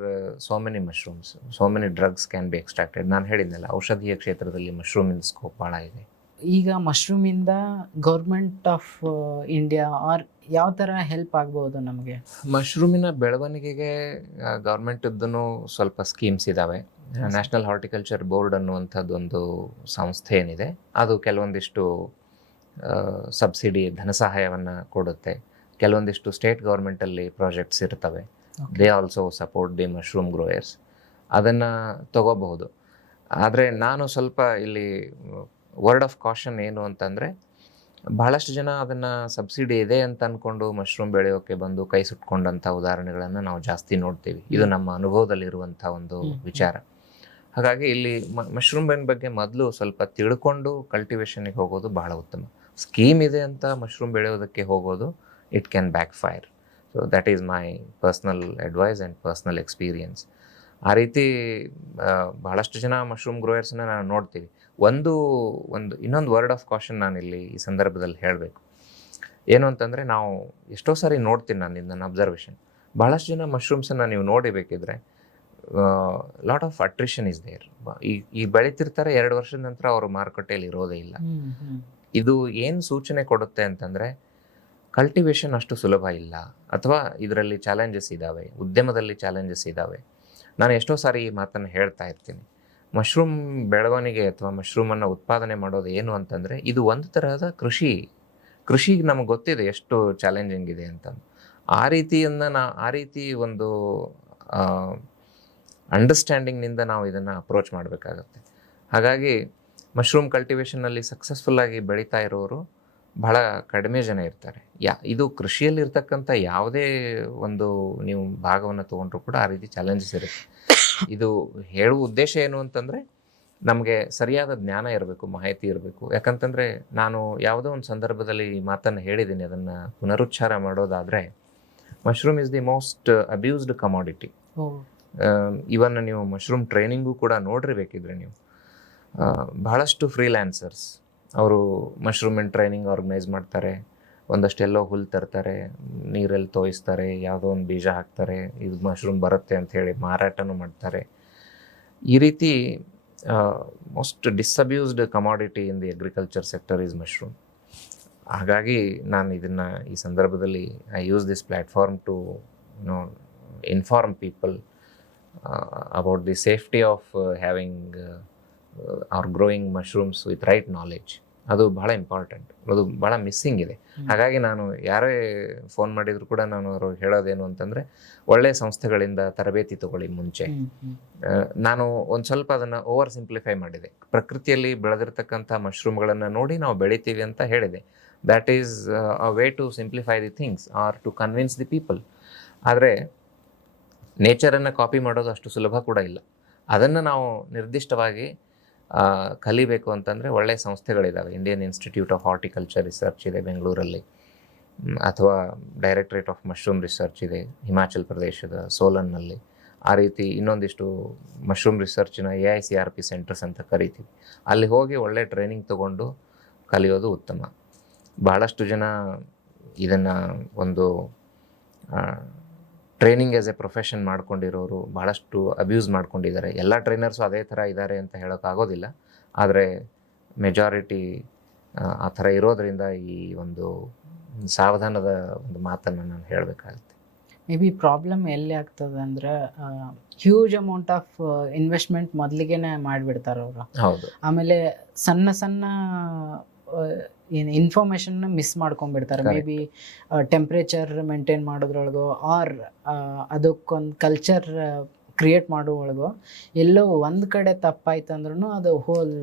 so many mushrooms, so many drugs can be extracted. ನಾನು ಹೇಳಿದ್ನಲ್ಲ, ಔಷಧೀಯ ಕ್ಷೇತ್ರದಲ್ಲಿ ಮಶ್ರೂಮಿನ ಸ್ಕೋಪ್ ಭಾಳ ಇದೆ. ಈಗ ಮಶ್ರೂಮಿಂದ ಗೌರ್ಮೆಂಟ್ ಆಫ್ ಇಂಡಿಯಾ ಆರ್ ಯಾವ ಥರ ಹೆಲ್ಪ್ ಆಗ್ಬೋದು ನಮಗೆ? ಮಶ್ರೂಮಿನ ಬೆಳವಣಿಗೆಗೆ ಗೌರ್ಮೆಂಟದ್ದು ಸ್ವಲ್ಪ ಸ್ಕೀಮ್ಸ್ ಇದ್ದಾವೆ. ನ್ಯಾಷನಲ್ ಹಾರ್ಟಿಕಲ್ಚರ್ ಬೋರ್ಡ್ ಅನ್ನುವಂಥದ್ದೊಂದು ಸಂಸ್ಥೆ ಏನಿದೆ, ಅದು ಕೆಲವೊಂದಿಷ್ಟು ಸಬ್ಸಿಡಿ ಧನ ಸಹಾಯವನ್ನು ಕೊಡುತ್ತೆ. ಕೆಲವೊಂದಿಷ್ಟು ಸ್ಟೇಟ್ ಗೌರ್ಮೆಂಟಲ್ಲಿ ಪ್ರಾಜೆಕ್ಟ್ಸ್ ಇರ್ತವೆ. They also support the mushroom growers. ಅದನ್ನು ತಗೋಬಹುದು. ಆದರೆ ನಾನು ಸ್ವಲ್ಪ ಇಲ್ಲಿ ವರ್ಡ್ ಆಫ್ ಕಾಷನ್ ಏನು ಅಂತಂದರೆ, ಬಹಳಷ್ಟು ಜನ ಅದನ್ನು ಸಬ್ಸಿಡಿ ಇದೆ ಅಂತ ಅಂದ್ಕೊಂಡು ಮಶ್ರೂಮ್ ಬೆಳೆಯೋಕ್ಕೆ ಬಂದು ಕೈ ಸುಟ್ಕೊಂಡಂಥ ಉದಾಹರಣೆಗಳನ್ನು ನಾವು ಜಾಸ್ತಿ ನೋಡ್ತೀವಿ. ಇದು ನಮ್ಮ ಅನುಭವದಲ್ಲಿರುವಂಥ ಒಂದು ವಿಚಾರ. ಹಾಗಾಗಿ ಇಲ್ಲಿ ಮಶ್ರೂಮ್ ಬಗ್ಗೆ ಮೊದಲು ಸ್ವಲ್ಪ ತಿಳ್ಕೊಂಡು ಕಲ್ಟಿವೇಷನ್ಗೆ ಹೋಗೋದು ಬಹಳ ಉತ್ತಮ. ಸ್ಕೀಮ್ ಇದೆ ಅಂತ ಮಶ್ರೂಮ್ ಬೆಳೆಯೋದಕ್ಕೆ ಹೋಗೋದು it can backfire. So that is my personal advice and personal experience. ಆ ರೀತಿ ಬಹಳಷ್ಟು ಜನ ಮಶ್ರೂಮ್ ಗ್ರೋಯರ್ಸ್ನ ನಾವು ನೋಡ್ತೀವಿ. ಒಂದು ಇನ್ನೊಂದು ವರ್ಡ್ ಆಫ್ ಕಾಷನ್ ನಾನಿಲ್ಲಿ ಈ ಸಂದರ್ಭದಲ್ಲಿ ಹೇಳಬೇಕು. ಏನು ಅಂತಂದರೆ, ನಾವು ಎಷ್ಟೋ ಸಾರಿ ನೋಡ್ತೀನಿ, ನಾನು ನನ್ನ ಅಬ್ಸರ್ವೇಷನ್, ಭಾಳಷ್ಟು ಜನ ಮಶ್ರೂಮ್ಸನ್ನು ನೀವು ನೋಡಿಬೇಕಿದ್ರೆ lot of attrition is there. ಈ ಬೆಳೀತಿರ್ತಾರೆ, 2 ವರ್ಷದ ನಂತರ ಅವರು ಮಾರುಕಟ್ಟೆಯಲ್ಲಿ ಇರೋದೇ ಇಲ್ಲ. ಇದು ಏನು ಸೂಚನೆ ಕೊಡುತ್ತೆ ಅಂತಂದರೆ, ಕಲ್ಟಿವೇಷನ್ ಅಷ್ಟು ಸುಲಭ ಇಲ್ಲ, ಅಥವಾ ಇದರಲ್ಲಿ ಚಾಲೆಂಜಸ್ ಇದ್ದಾವೆ, ಉದ್ಯಮದಲ್ಲಿ ಚಾಲೆಂಜಸ್ ಇದ್ದಾವೆ. ನಾನು ಎಷ್ಟೋ ಸಾರಿ ಈ ಮಾತನ್ನು ಹೇಳ್ತಾ ಇರ್ತೀನಿ. ಮಶ್ರೂಮ್ ಬೆಳವಣಿಗೆ ಅಥವಾ ಮಶ್ರೂಮನ್ನು ಉತ್ಪಾದನೆ ಮಾಡೋದು ಏನು ಅಂತಂದರೆ, ಇದು ಒಂದು ತರಹದ ಕೃಷಿಗೆ ನಮಗೆ ಗೊತ್ತಿದೆ ಎಷ್ಟು ಚಾಲೆಂಜಿಂಗ್ ಇದೆ ಅಂತ. ಆ ರೀತಿ ಒಂದು ಅಂಡರ್ಸ್ಟ್ಯಾಂಡಿಂಗ್ನಿಂದ ನಾವು ಇದನ್ನು ಅಪ್ರೋಚ್ ಮಾಡಬೇಕಾಗತ್ತೆ. ಹಾಗಾಗಿ ಮಶ್ರೂಮ್ ಕಲ್ಟಿವೇಷನ್ನಲ್ಲಿ ಸಕ್ಸಸ್ಫುಲ್ಲಾಗಿ ಬೆಳೀತಾ ಇರೋರು ಬಹಳ ಕಡಿಮೆ ಜನ ಇರ್ತಾರೆ. ಇದು ಕೃಷಿಯಲ್ಲಿರ್ತಕ್ಕಂಥ ಯಾವುದೇ ಒಂದು ನೀವು ಭಾಗವನ್ನು ತೊಗೊಂಡ್ರೂ ಕೂಡ ಆ ರೀತಿ ಚಾಲೆಂಜಸ್ ಇರುತ್ತೆ. ಇದು ಹೇಳುವ ಉದ್ದೇಶ ಏನು ಅಂತಂದರೆ, ನಮಗೆ ಸರಿಯಾದ ಜ್ಞಾನ ಇರಬೇಕು, ಮಾಹಿತಿ ಇರಬೇಕು. ಯಾಕಂತಂದರೆ, ನಾನು ಯಾವುದೋ ಒಂದು ಸಂದರ್ಭದಲ್ಲಿ ಈ ಮಾತನ್ನು ಹೇಳಿದ್ದೀನಿ, ಅದನ್ನು ಪುನರುಚ್ಚಾರ ಮಾಡೋದಾದರೆ, mushroom is the most abused commodity. Even ನೀವು ಮಶ್ರೂಮ್ ಟ್ರೈನಿಂಗು ಕೂಡ ನೋಡಿರ್ಬೇಕಿದ್ರೆ ನೀವು, ಬಹಳಷ್ಟು ಫ್ರೀಲ್ಯಾನ್ಸರ್ಸ್ ಅವರು ಮಶ್ರೂಮಿನ ಟ್ರೈನಿಂಗ್ ಆರ್ಗನೈಸ್ ಮಾಡ್ತಾರೆ. ಒಂದಷ್ಟೆಲ್ಲೋ ಹುಲ್ಲು ತರ್ತಾರೆ, ನೀರಲ್ಲಿ ತೋಯಿಸ್ತಾರೆ, ಯಾವುದೋ ಒಂದು ಬೀಜ ಹಾಕ್ತಾರೆ, ಇದು ಮಶ್ರೂಮ್ ಬರುತ್ತೆ ಅಂತ ಹೇಳಿ ಮಾರಾಟನೂ ಮಾಡ್ತಾರೆ. ಈ ರೀತಿ most disabused commodity in the agriculture sector is mushroom. ಹಾಗಾಗಿ ನಾನು ಇದನ್ನು ಈ ಸಂದರ್ಭದಲ್ಲಿ I use this platform to inform people about the safety of having or growing mushrooms with right knowledge. ಅದು ಭಾಳ ಇಂಪಾರ್ಟೆಂಟ್, ಅದು ಭಾಳ ಮಿಸ್ಸಿಂಗ್ ಇದೆ. ಹಾಗಾಗಿ ನಾನು ಯಾರೇ ಫೋನ್ ಮಾಡಿದ್ರು ಕೂಡ ನಾನು ಅವ್ರಿಗೆ ಹೇಳೋದೇನು ಅಂತಂದರೆ, ಒಳ್ಳೆಯ ಸಂಸ್ಥೆಗಳಿಂದ ತರಬೇತಿ ತಗೊಳ್ಳಿ ಮುಂಚೆ. ನಾನು ಒಂದು ಸ್ವಲ್ಪ ಅದನ್ನು ಓವರ್ ಸಿಂಪ್ಲಿಫೈ ಮಾಡಿದೆ. ಪ್ರಕೃತಿಯಲ್ಲಿ ಬೆಳೆದಿರ್ತಕ್ಕಂಥ ಮಶ್ರೂಮ್ಗಳನ್ನು ನೋಡಿ ನಾವು ಬೆಳಿತೀವಿ ಅಂತ ಹೇಳಿದೆ. That is a way to simplify the things or to convince the people. ಆದರೆ ನೇಚರನ್ನು ಕಾಪಿ ಮಾಡೋದು ಅಷ್ಟು ಸುಲಭ ಕೂಡ ಇಲ್ಲ. ಅದನ್ನು ನಾವು ನಿರ್ದಿಷ್ಟವಾಗಿ ಕಲಿಬೇಕು ಅಂತಂದರೆ ಒಳ್ಳೆಯ ಸಂಸ್ಥೆಗಳಿದ್ದಾವೆ. Indian Institute of Horticulture Research ಇದೆ ಬೆಂಗಳೂರಲ್ಲಿ, ಅಥವಾ ಡೈರೆಕ್ಟ್ರೇಟ್ ಆಫ್ ಮಶ್ರೂಮ್ ರಿಸರ್ಚ್ ಇದೆ ಹಿಮಾಚಲ್ ಪ್ರದೇಶದ ಸೋಲನ್ನಲ್ಲಿ. ಆ ರೀತಿ ಇನ್ನೊಂದಿಷ್ಟು ಮಶ್ರೂಮ್ ರಿಸರ್ಚಿನ AICRP ಸೆಂಟರ್ಸ್ ಅಂತ ಕರಿತೀವಿ. ಅಲ್ಲಿ ಹೋಗಿ ಒಳ್ಳೆ ಟ್ರೈನಿಂಗ್ ತೊಗೊಂಡು ಕಲಿಯೋದು ಉತ್ತಮ. ಭಾಳಷ್ಟು ಜನ ಇದನ್ನು ಒಂದು ಟ್ರೈನಿಂಗ್ ಆ್ಯಸ್ ಎ ಪ್ರೊಫೆಷನ್ ಮಾಡ್ಕೊಂಡಿರೋರು ಭಾಳಷ್ಟು ಅಬ್ಯೂಸ್ ಮಾಡ್ಕೊಂಡಿದ್ದಾರೆ. ಎಲ್ಲ ಟ್ರೈನರ್ಸು ಅದೇ ಥರ ಇದ್ದಾರೆ ಅಂತ ಹೇಳೋಕ್ಕಾಗೋದಿಲ್ಲ, ಆದರೆ ಮೆಜಾರಿಟಿ ಆ ಥರ ಇರೋದರಿಂದ ಈ ಒಂದು ಸಾವಧಾನದ ಒಂದು ಮಾತನ್ನು ನಾನು ಹೇಳಬೇಕಾಗುತ್ತೆ. ಮೇ ಬಿ ಪ್ರಾಬ್ಲಮ್ ಎಲ್ಲಿ ಆಗ್ತದೆ ಅಂದರೆ, ಹ್ಯೂಜ್ ಅಮೌಂಟ್ ಆಫ್ ಇನ್ವೆಸ್ಟ್ಮೆಂಟ್ ಮೊದಲಿಗೆ ಮಾಡಿಬಿಡ್ತಾರೆ ಅವರು. ಹೌದು. ಆಮೇಲೆ ಸಣ್ಣ ಏನು ಇನ್ಫಾರ್ಮೇಷನ್ನ ಮಿಸ್ ಮಾಡ್ಕೊಂಡ್ಬಿಡ್ತಾರೆ. ಮೇ ಬಿ ಟೆಂಪ್ರೇಚರ್ ಮೇಂಟೈನ್ ಮಾಡೋದ್ರೊಳಗೋ ಆರ್ ಅದಕ್ಕೊಂದು ಕಲ್ಚರ್ ಕ್ರಿಯೇಟ್ ಮಾಡೋವೊಳಗೋ ಎಲ್ಲೋ ಒಂದು ಕಡೆ ತಪ್ಪಾಯ್ತು ಅಂದ್ರೂ ಅದು ಹೋಲ್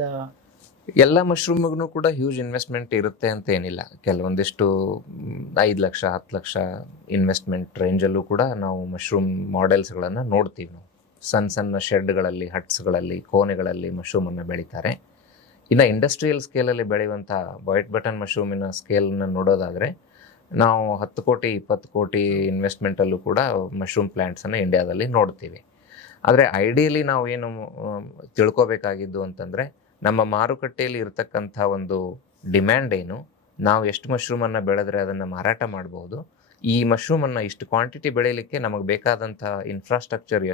ಎಲ್ಲ ಮಶ್ರೂಮ್ಗೂ ಕೂಡ ಹ್ಯೂಜ್ ಇನ್ವೆಸ್ಟ್ಮೆಂಟ್ ಇರುತ್ತೆ ಅಂತ ಏನಿಲ್ಲ. ಕೆಲವೊಂದಿಷ್ಟು 5 ಲಕ್ಷ 10 ಲಕ್ಷ ಇನ್ವೆಸ್ಟ್ಮೆಂಟ್ ರೇಂಜಲ್ಲೂ ಕೂಡ ನಾವು ಮಶ್ರೂಮ್ ಮಾಡೆಲ್ಸ್ಗಳನ್ನು ನೋಡ್ತೀವಿ. ನಾವು ಸಣ್ಣ ಶೆಡ್ಗಳಲ್ಲಿ, ಹಟ್ಸ್ಗಳಲ್ಲಿ, ಕೋಣೆಗಳಲ್ಲಿ ಮಶ್ರೂಮನ್ನು ಬೆಳೀತಾರೆ. ಇನ್ನು ಇಂಡಸ್ಟ್ರಿಯಲ್ ಸ್ಕೇಲಲ್ಲಿ ಬೆಳೆಯುವಂಥ ವೈಟ್ ಬಟನ್ ಮಶ್ರೂಮಿನ ಸ್ಕೇಲನ್ನು ನೋಡೋದಾದರೆ, ನಾವು 10 ಕೋಟಿ 20 ಕೋಟಿ ಇನ್ವೆಸ್ಟ್ಮೆಂಟಲ್ಲೂ ಕೂಡ ಮಶ್ರೂಮ್ ಪ್ಲ್ಯಾಂಟ್ಸನ್ನು ಇಂಡಿಯಾದಲ್ಲಿ ನೋಡ್ತೀವಿ. ಆದರೆ ಐಡಿಯಲಿ ನಾವು ಏನು ತಿಳ್ಕೊಬೇಕಾಗಿದ್ದು ಅಂತಂದರೆ, ನಮ್ಮ ಮಾರುಕಟ್ಟೆಯಲ್ಲಿ ಇರತಕ್ಕಂಥ ಒಂದು ಡಿಮ್ಯಾಂಡ್ ಏನು, ನಾವು ಎಷ್ಟು ಮಶ್ರೂಮನ್ನು ಬೆಳೆದ್ರೆ ಅದನ್ನು ಮಾರಾಟ ಮಾಡ್ಬೋದು, ಈ ಮಶ್ರೂಮನ್ನು ಇಷ್ಟು ಕ್ವಾಂಟಿಟಿ ಬೆಳೀಲಿಕ್ಕೆ ನಮಗೆ ಬೇಕಾದಂಥ ಇನ್ಫ್ರಾಸ್ಟ್ರಕ್ಚರ್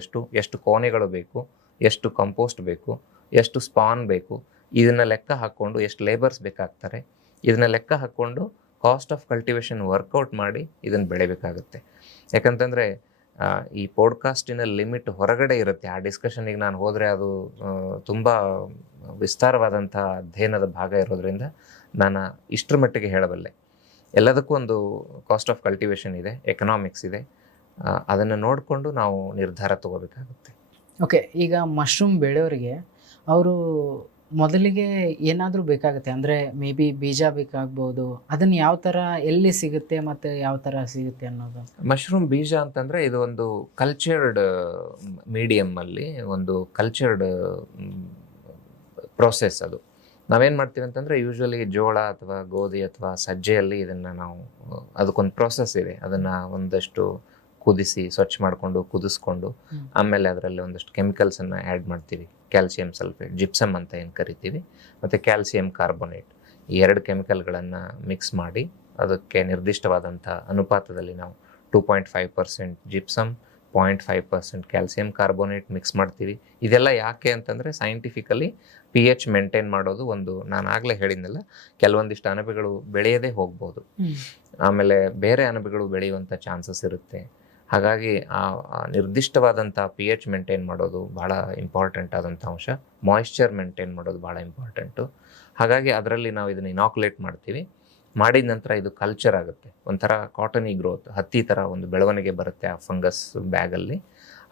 ಎಷ್ಟು ಕೋಣೆಗಳು ಬೇಕು, ಎಷ್ಟು ಕಂಪೋಸ್ಟ್ ಬೇಕು, ಎಷ್ಟು ಸ್ಪಾನ್ ಬೇಕು, ಇದನ್ನು ಲೆಕ್ಕ ಹಾಕ್ಕೊಂಡು ಎಷ್ಟು ಲೇಬರ್ಸ್ ಬೇಕಾಗ್ತಾರೆ, ಇದನ್ನ ಲೆಕ್ಕ ಹಾಕ್ಕೊಂಡು ಕಾಸ್ಟ್ ಆಫ್ ಕಲ್ಟಿವೇಷನ್ ವರ್ಕೌಟ್ ಮಾಡಿ ಇದನ್ನು ಬೆಳಿಬೇಕಾಗುತ್ತೆ. ಯಾಕಂತಂದರೆ ಈ ಪಾಡ್ಕಾಸ್ಟಿನ ಲಿಮಿಟ್ ಹೊರಗಡೆ ಇರುತ್ತೆ. ಆ ಡಿಸ್ಕಷನಿಗೆ ನಾನು ಹೋದರೆ ಅದು ತುಂಬ ವಿಸ್ತಾರವಾದಂಥ ಅಧ್ಯಯನದ ಭಾಗ ಇರೋದ್ರಿಂದ ನಾನು ಇಷ್ಟರ ಮಟ್ಟಿಗೆ ಹೇಳಬಲ್ಲೆ. ಎಲ್ಲದಕ್ಕೂ ಒಂದು ಕಾಸ್ಟ್ ಆಫ್ ಕಲ್ಟಿವೇಷನ್ ಇದೆ, ಎಕನಾಮಿಕ್ಸ್ ಇದೆ. ಅದನ್ನು ನೋಡಿಕೊಂಡು ನಾವು ನಿರ್ಧಾರ ತಗೋಬೇಕಾಗುತ್ತೆ. ಓಕೆ, ಈಗ ಮಶ್ರೂಮ್ ಬೆಳೆಯೋರಿಗೆ ಅವರು ಮೊದಲಿಗೆ ಏನಾದರೂ ಬೇಕಾಗುತ್ತೆ, ಅಂದರೆ ಮೇ ಬಿ ಬೀಜ ಬೇಕಾಗ್ಬೋದು. ಅದನ್ನು ಯಾವ ಥರ ಎಲ್ಲಿ ಸಿಗುತ್ತೆ ಮತ್ತು ಯಾವ ಥರ ಸಿಗುತ್ತೆ ಅನ್ನೋದು. ಮಶ್ರೂಮ್ ಬೀಜ ಅಂತಂದರೆ ಇದು ಒಂದು ಕಲ್ಚರ್ಡ್ ಮೀಡಿಯಮ್ಮಲ್ಲಿ ಒಂದು ಕಲ್ಚರ್ಡ್ ಪ್ರೋಸೆಸ್. ಅದು ನಾವೇನು ಮಾಡ್ತೀವಿ ಅಂತಂದರೆ ಯೂಶ್ವಲಿ ಜೋಳ ಅಥವಾ ಗೋಧಿ ಅಥವಾ ಸಜ್ಜೆಯಲ್ಲಿ ಇದನ್ನು ನಾವು ಅದಕ್ಕೊಂದು ಪ್ರೋಸೆಸ್ ಇದೆ. ಅದನ್ನು ಒಂದಷ್ಟು ಕುದಿಸಿ ಸ್ವಚ್ಛ ಮಾಡಿಕೊಂಡು ಕುದಿಸ್ಕೊಂಡು ಆಮೇಲೆ ಅದರಲ್ಲಿ ಒಂದಷ್ಟು ಕೆಮಿಕಲ್ಸನ್ನು ಆ್ಯಡ್ ಮಾಡ್ತೀವಿ. ಕ್ಯಾಲ್ಸಿಯಂ ಸಲ್ಫೇಟ್, ಜಿಪ್ಸಮ್ ಅಂತ ಏನು ಕರಿತೀವಿ, ಮತ್ತು ಕ್ಯಾಲ್ಸಿಯಂ ಕಾರ್ಬೋನೇಟ್, ಈ 2 ಕೆಮಿಕಲ್ಗಳನ್ನು ಮಿಕ್ಸ್ ಮಾಡಿ ಅದಕ್ಕೆ ನಿರ್ದಿಷ್ಟವಾದಂಥ ಅನುಪಾತದಲ್ಲಿ ನಾವು 2.5% ಜಿಪ್ಸಮ್, 0.5% ಕ್ಯಾಲ್ಸಿಯಂ ಕಾರ್ಬೋನೇಟ್ ಮಿಕ್ಸ್ ಮಾಡ್ತೀವಿ. ಇದೆಲ್ಲ ಯಾಕೆ ಅಂತಂದರೆ ಸೈಂಟಿಫಿಕಲಿ pH ಮೇಂಟೈನ್ ಮಾಡೋದು ಒಂದು, ನಾನು ಆಗಲೇ ಹೇಳಿದ್ನಲ್ಲ, ಕೆಲವೊಂದಿಷ್ಟು ಅಣಬೆಗಳು ಬೆಳೆಯದೇ ಹೋಗ್ಬೋದು, ಆಮೇಲೆ ಬೇರೆ ಅಣಬೆಗಳು ಬೆಳೆಯುವಂಥ ಚಾನ್ಸಸ್ ಇರುತ್ತೆ. ಹಾಗಾಗಿ ಆ ನಿರ್ದಿಷ್ಟವಾದಂಥ pH ಮೇಂಟೈನ್ ಮಾಡೋದು ಭಾಳ ಇಂಪಾರ್ಟೆಂಟ್ ಆದಂಥ ಅಂಶ. ಮಾಯಿಶ್ಚರ್ ಮೇಂಟೈನ್ ಮಾಡೋದು ಭಾಳ ಇಂಪಾರ್ಟೆಂಟು. ಹಾಗಾಗಿ ಅದರಲ್ಲಿ ನಾವು ಇದನ್ನು ಇನಾಕ್ಯುಲೇಟ್ ಮಾಡ್ತೀವಿ. ಮಾಡಿದ ನಂತರ ಇದು ಕಲ್ಚರ್ ಆಗುತ್ತೆ, ಒಂಥರ ಕಾಟನಿ ಗ್ರೋತ್, ಹತ್ತಿ ಥರ ಒಂದು ಬೆಳವಣಿಗೆ ಬರುತ್ತೆ ಆ ಫಂಗಸ್ ಬ್ಯಾಗಲ್ಲಿ.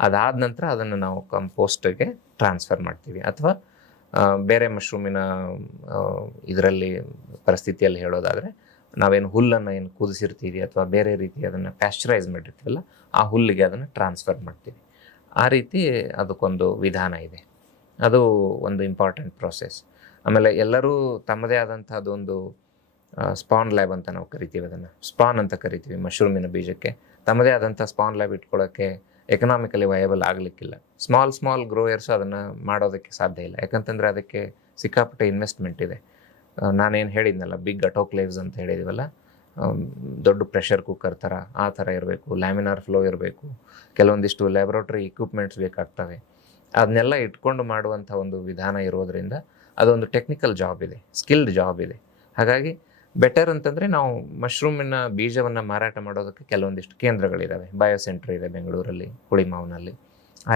ಅದಾದ ನಂತರ ಅದನ್ನು ನಾವು ಕಂಪೋಸ್ಟ್ಗೆ ಟ್ರಾನ್ಸ್ಫರ್ ಮಾಡ್ತೀವಿ. ಅಥವಾ ಬೇರೆ ಮಶ್ರೂಮಿನ ಇದರಲ್ಲಿ ಪರಿಸ್ಥಿತಿಯಲ್ಲಿ ಹೇಳೋದಾದರೆ, ನಾವೇನು ಹುಲ್ಲನ್ನು ಏನು ಕುದಿಸಿರ್ತೀವಿ ಅಥವಾ ಬೇರೆ ರೀತಿ ಅದನ್ನು ಪ್ಯಾಶ್ಚರೈಸ್ ಮಾಡಿರ್ತೀವಲ್ಲ, ಆ ಹುಲ್ಲಿಗೆ ಅದನ್ನು ಟ್ರಾನ್ಸ್ಫರ್ ಮಾಡ್ತೀವಿ. ಆ ರೀತಿ ಅದಕ್ಕೊಂದು ವಿಧಾನ ಇದೆ. ಅದು ಒಂದು ಇಂಪಾರ್ಟೆಂಟ್ ಪ್ರೋಸೆಸ್. ಆಮೇಲೆ ಎಲ್ಲರೂ ತಮ್ಮದೇ ಆದಂಥದ್ದೊಂದು ಸ್ಪಾನ್ ಲ್ಯಾಬ್ ಅಂತ ನಾವು ಕರಿತೀವಿ, ಅದನ್ನು ಸ್ಪಾನ್ ಅಂತ ಕರಿತೀವಿ. ಮಶ್ರೂಮಿನ ಬೀಜಕ್ಕೆ ತಮ್ಮದೇ ಆದಂಥ ಸ್ಪಾನ್ ಲ್ಯಾಬ್ ಇಟ್ಕೊಳ್ಳೋಕ್ಕೆ ಎಕನಾಮಿಕಲಿ ವಯಬಲ್ ಆಗಲಿಕ್ಕಿಲ್ಲ. ಸ್ಮಾಲ್ ಗ್ರೋಯರ್ಸು ಅದನ್ನು ಮಾಡೋದಕ್ಕೆ ಸಾಧ್ಯ ಇಲ್ಲ. ಯಾಕಂತಂದರೆ ಅದಕ್ಕೆ ಸಿಕ್ಕಾಪಟ್ಟೆ ಇನ್ವೆಸ್ಟ್ಮೆಂಟ್ ಇದೆ. ನಾನೇನು ಹೇಳಿದ್ನಲ್ಲ, ಬಿಗ್ ಅಟೋಕ್ಲೇವ್ಸ್ ಅಂತ ಹೇಳಿದ್ವಲ್ಲ, ದೊಡ್ಡ ಪ್ರೆಷರ್ ಕುಕ್ಕರ್ ಥರ ಆ ಥರ ಇರಬೇಕು, ಲ್ಯಾಮಿನಾರ್ ಫ್ಲೋ ಇರಬೇಕು, ಕೆಲವೊಂದಿಷ್ಟು ಲ್ಯಾಬ್ರೋಟರಿ ಇಕ್ವಿಪ್ಮೆಂಟ್ಸ್ ಬೇಕಾಗ್ತವೆ. ಅದನ್ನೆಲ್ಲ ಇಟ್ಕೊಂಡು ಮಾಡುವಂಥ ಒಂದು ವಿಧಾನ ಇರೋದರಿಂದ ಅದೊಂದು ಟೆಕ್ನಿಕಲ್ ಜಾಬ್ ಇದೆ, ಸ್ಕಿಲ್ಡ್ ಜಾಬ್ ಇದೆ. ಹಾಗಾಗಿ ಬೆಟರ್ ಅಂತಂದರೆ ನಾವು ಮಶ್ರೂಮಿನ ಬೀಜವನ್ನು ಮಾರಾಟ ಮಾಡೋದಕ್ಕೆ ಕೆಲವೊಂದಿಷ್ಟು ಕೇಂದ್ರಗಳಿದ್ದಾವೆ. ಬಯೋಸೆಂಟ್ರ್ ಇದೆ ಬೆಂಗಳೂರಲ್ಲಿ, ಹುಳಿಮಾವ್ನಲ್ಲಿ,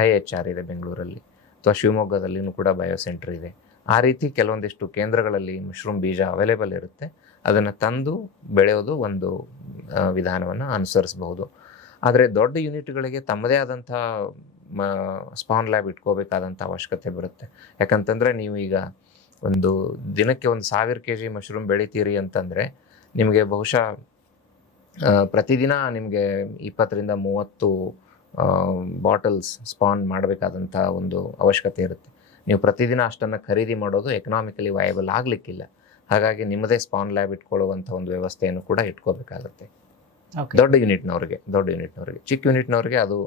IIHR ಇದೆ ಬೆಂಗಳೂರಲ್ಲಿ, ಅಥವಾ ಶಿವಮೊಗ್ಗದಲ್ಲಿನೂ ಕೂಡ ಬಯೋಸೆಂಟ್ರ್ ಇದೆ. ಆ ರೀತಿ ಕೆಲವೊಂದಿಷ್ಟು ಕೇಂದ್ರಗಳಲ್ಲಿ ಮಶ್ರೂಮ್ ಬೀಜ ಅವೈಲೇಬಲ್ ಇರುತ್ತೆ. ಅದನ್ನು ತಂದು ಬೆಳೆಯೋದು ಒಂದು ವಿಧಾನವನ್ನು ಅನುಸರಿಸಬಹುದು. ಆದರೆ ದೊಡ್ಡ ಯೂನಿಟ್ಗಳಿಗೆ ತಮ್ಮದೇ ಆದಂಥ ಸ್ಪಾನ್ ಲ್ಯಾಬ್ ಇಟ್ಕೋಬೇಕಾದಂಥ ಅವಶ್ಯಕತೆ ಬರುತ್ತೆ. ಯಾಕಂತಂದರೆ ನೀವು ಈಗ ಒಂದು ದಿನಕ್ಕೆ 1,000 kg ಮಶ್ರೂಮ್ ಬೆಳಿತೀರಿ ಅಂತಂದರೆ ನಿಮಗೆ ಬಹುಶಃ ಪ್ರತಿದಿನ ನಿಮಗೆ 20-30 ಬಾಟಲ್ಸ್ ಸ್ಪಾನ್ ಮಾಡಬೇಕಾದಂಥ ಒಂದು ಅವಶ್ಯಕತೆ ಇರುತ್ತೆ. ನೀವು ಪ್ರತಿದಿನ ಅಷ್ಟನ್ನು ಖರೀದಿ ಮಾಡೋದು ಎಕನಾಮಿಕಲಿ ವಯಬಲ್ ಆಗಲಿಕ್ಕಿಲ್ಲ. ಹಾಗಾಗಿ ನಿಮ್ಮದೇ ಸ್ಪಾನ್ ಲ್ಯಾಬ್ ಇಟ್ಕೊಳ್ಳುವಂಥ ಒಂದು ವ್ಯವಸ್ಥೆಯನ್ನು ಕೂಡ ಇಟ್ಕೋಬೇಕಾಗುತ್ತೆ. ದೊಡ್ಡ ಯೂನಿಟ್ನವ್ರಿಗೆ. ಚಿಕ್ಕ ಯೂನಿಟ್ನವ್ರಿಗೆ ಅದು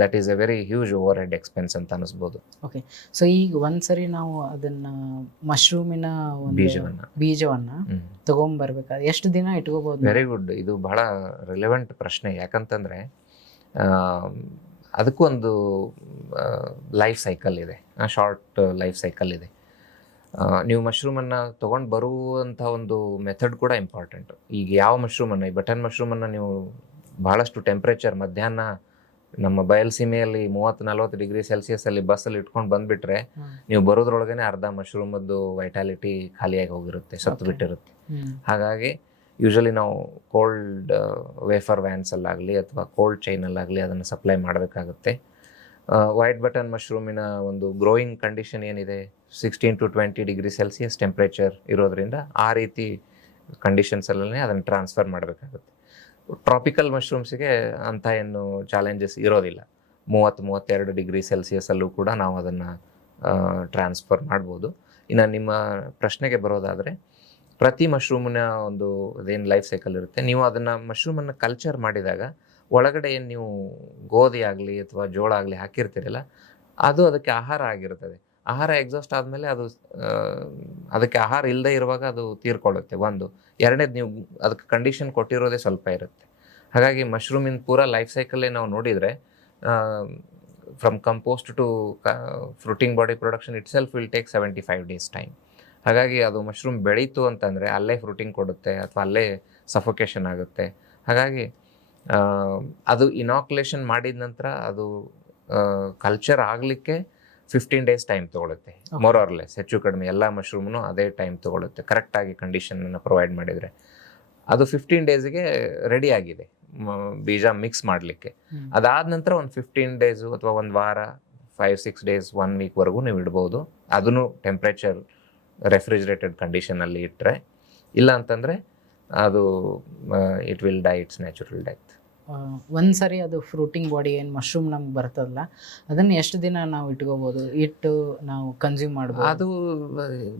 that is a very huge over head expense ಅಂತ ಅನ್ನಿಸ್ಬೋದು. ಓಕೆ, ಸೊ ಈಗ ಒಂದ್ಸರಿ ನಾವು ಅದನ್ನು ಮಶ್ರೂಮಿನ ಬೀಜವನ್ನು ತೊಗೊಂಬರ್ಬೇಕಾದ್ರೆ ಎಷ್ಟು ದಿನ ಇಟ್ಕೋಬಹುದು? ವೆರಿ ಗುಡ್, ಇದು ಬಹಳ ರಿಲೆವೆಂಟ್ ಪ್ರಶ್ನೆ. ಯಾಕಂತಂದರೆ ಅದಕ್ಕೂ ಒಂದು ಲೈಫ್ ಸೈಕಲ್ ಇದೆ, ಶಾರ್ಟ್ ಲೈಫ್ ಸೈಕಲ್ ಇದೆ. ನೀವು ಮಶ್ರೂಮನ್ನು ತೊಗೊಂಡು ಬರುವಂಥ ಒಂದು ಮೆಥಡ್ ಕೂಡ ಇಂಪಾರ್ಟೆಂಟು. ಈಗ ಯಾವ ಮಶ್ರೂಮನ್ನು, ಈ ಬಟನ್ ಮಶ್ರೂಮನ್ನು ನೀವು ಭಾಳಷ್ಟು ಟೆಂಪ್ರೇಚರ್ ಮಧ್ಯಾಹ್ನ ನಮ್ಮ ಬಯಲುಸೀಮೆಯಲ್ಲಿ 30-40 ಡಿಗ್ರಿ ಸೆಲ್ಸಿಯಸ್ಸಲ್ಲಿ ಬಸ್ಸಲ್ಲಿ ಇಟ್ಕೊಂಡು ಬಂದುಬಿಟ್ರೆ ನೀವು ಬರೋದ್ರೊಳಗೇ ಅರ್ಧ ಮಶ್ರೂಮದ್ದು ವೈಟಾಲಿಟಿ ಖಾಲಿಯಾಗಿ ಹೋಗಿರುತ್ತೆ, ಸತ್ತು ಬಿಟ್ಟಿರುತ್ತೆ. ಹಾಗಾಗಿ ಯೂಶ್ವಲಿ ನಾವು ಕೋಲ್ಡ್ ವೇಫರ್ ವ್ಯಾನ್ಸಲ್ಲಾಗಲಿ ಅಥವಾ ಕೋಲ್ಡ್ ಚೈನಲ್ಲಾಗಲಿ ಅದನ್ನು ಸಪ್ಲೈ ಮಾಡಬೇಕಾಗುತ್ತೆ. ವೈಟ್ ಬಟನ್ ಮಶ್ರೂಮಿನ ಒಂದು ಗ್ರೋಯಿಂಗ್ ಕಂಡೀಷನ್ ಏನಿದೆ 16-20 ಡಿಗ್ರಿ ಸೆಲ್ಸಿಯಸ್ ಟೆಂಪ್ರೇಚರ್ ಇರೋದ್ರಿಂದ ಆ ರೀತಿ ಕಂಡೀಷನ್ಸಲ್ಲೇ ಅದನ್ನು ಟ್ರಾನ್ಸ್ಫರ್ ಮಾಡಬೇಕಾಗುತ್ತೆ. ಟ್ರಾಪಿಕಲ್ ಮಶ್ರೂಮ್ಸಿಗೆ ಅಂಥ ಏನು ಚಾಲೆಂಜಸ್ ಇರೋದಿಲ್ಲ. 30-32 ಡಿಗ್ರಿ ಸೆಲ್ಸಿಯಸ್ಸಲ್ಲೂ ಕೂಡ ನಾವು ಅದನ್ನು ಟ್ರಾನ್ಸ್ಫರ್ ಮಾಡ್ಬೋದು. ಇನ್ನು ನಿಮ್ಮ ಪ್ರಶ್ನೆಗೆ ಬರೋದಾದರೆ, ಪ್ರತಿ ಮಶ್ರೂಮಿನ ಒಂದು ಅದೇನು ಲೈಫ್ ಸೈಕಲ್ ಇರುತ್ತೆ, ನೀವು ಅದನ್ನು ಮಶ್ರೂಮನ್ನು ಕಲ್ಚರ್ ಮಾಡಿದಾಗ ಒಳಗಡೆ ಏನು ನೀವು ಗೋಧಿ ಆಗಲಿ ಅಥವಾ ಜೋಳ ಆಗಲಿ ಹಾಕಿರ್ತೀರಲ್ಲ, ಅದು ಅದಕ್ಕೆ ಆಹಾರ ಆಗಿರ್ತದೆ. ಆಹಾರ ಎಕ್ಸಾಸ್ಟ್ ಆದಮೇಲೆ ಅದು ಅದಕ್ಕೆ ಆಹಾರ ಇಲ್ಲದೆ ಇರುವಾಗ ಅದು ತೀರ್ಕೊಳ್ಳುತ್ತೆ. ಒಂದು ಎರಡನೇದು, ನೀವು ಅದಕ್ಕೆ ಕಂಡೀಷನ್ ಕೊಟ್ಟಿರೋದೇ ಸ್ವಲ್ಪ ಇರುತ್ತೆ. ಹಾಗಾಗಿ ಮಶ್ರೂಮಿನ ಪೂರ ಲೈಫ್ ಸೈಕಲ್ಲೇ ನಾವು ನೋಡಿದರೆ from compost to fruiting body production itself will take 75 days time. ಹಾಗಾಗಿ ಅದು ಮಶ್ರೂಮ್ ಬೆಳೀತು ಅಂತಂದರೆ ಅಲ್ಲೇ ಫ್ರೂಟಿಂಗ್ ಕೊಡುತ್ತೆ ಅಥವಾ ಅಲ್ಲೇ ಸಫೋಕೇಶನ್ ಆಗುತ್ತೆ. ಹಾಗಾಗಿ ಅದು ಇನಾಕ್ಯುಲೇಷನ್ ಮಾಡಿದ ನಂತರ ಅದು ಕಲ್ಚರ್ ಆಗಲಿಕ್ಕೆ 15 ಡೇಸ್ ಟೈಮ್ ತೊಗೊಳುತ್ತೆ, ಮೋರ್ ಆರ್ ಲೆಸ್, ಹೆಚ್ಚು ಕಡಿಮೆ ಎಲ್ಲ ಮಶ್ರೂಮ್ನು ಅದೇ ಟೈಮ್ ತೊಗೊಳುತ್ತೆ. ಕರೆಕ್ಟಾಗಿ ಕಂಡೀಷನನ್ನು ಪ್ರೊವೈಡ್ ಮಾಡಿದರೆ ಅದು 15 ಡೇಸಿಗೆ ರೆಡಿ ಆಗಿದೆ ಬೀಜ ಮಿಕ್ಸ್ ಮಾಡಲಿಕ್ಕೆ. ಅದಾದ ನಂತರ ಒಂದು 15 ಡೇಸು ಅಥವಾ ಒಂದು ವಾರ, 5-6 ಡೇಸ್, 1 ವೀಕ್ವರೆಗೂ ನೀವು ಇಡ್ಬೋದು. ಅದನ್ನು ಟೆಂಪ್ರೇಚರ್ ರೆಫ್ರಿಜರೇಟೆಡ್ ಕಂಡೀಷನಲ್ಲಿ ಇಟ್ಟರೆ. ಇಲ್ಲ ಅಂತಂದರೆ ಅದು it will die it's natural death. ಒಂದು ಸರಿ ಅದು ಫ್ರೂಟಿಂಗ್ ಬಾಡಿ ಏನು ಮಶ್ರೂಮ್ ನಮ್ಗೆ ಬರ್ತದಲ್ಲ, ಅದನ್ನು ಎಷ್ಟು ದಿನ ನಾವು ಇಟ್ಕೋಬೋದು, ಇಟ್ಟು ನಾವು ಕನ್ಸ್ಯೂಮ್ ಮಾಡ್ಬೋದು? ಅದು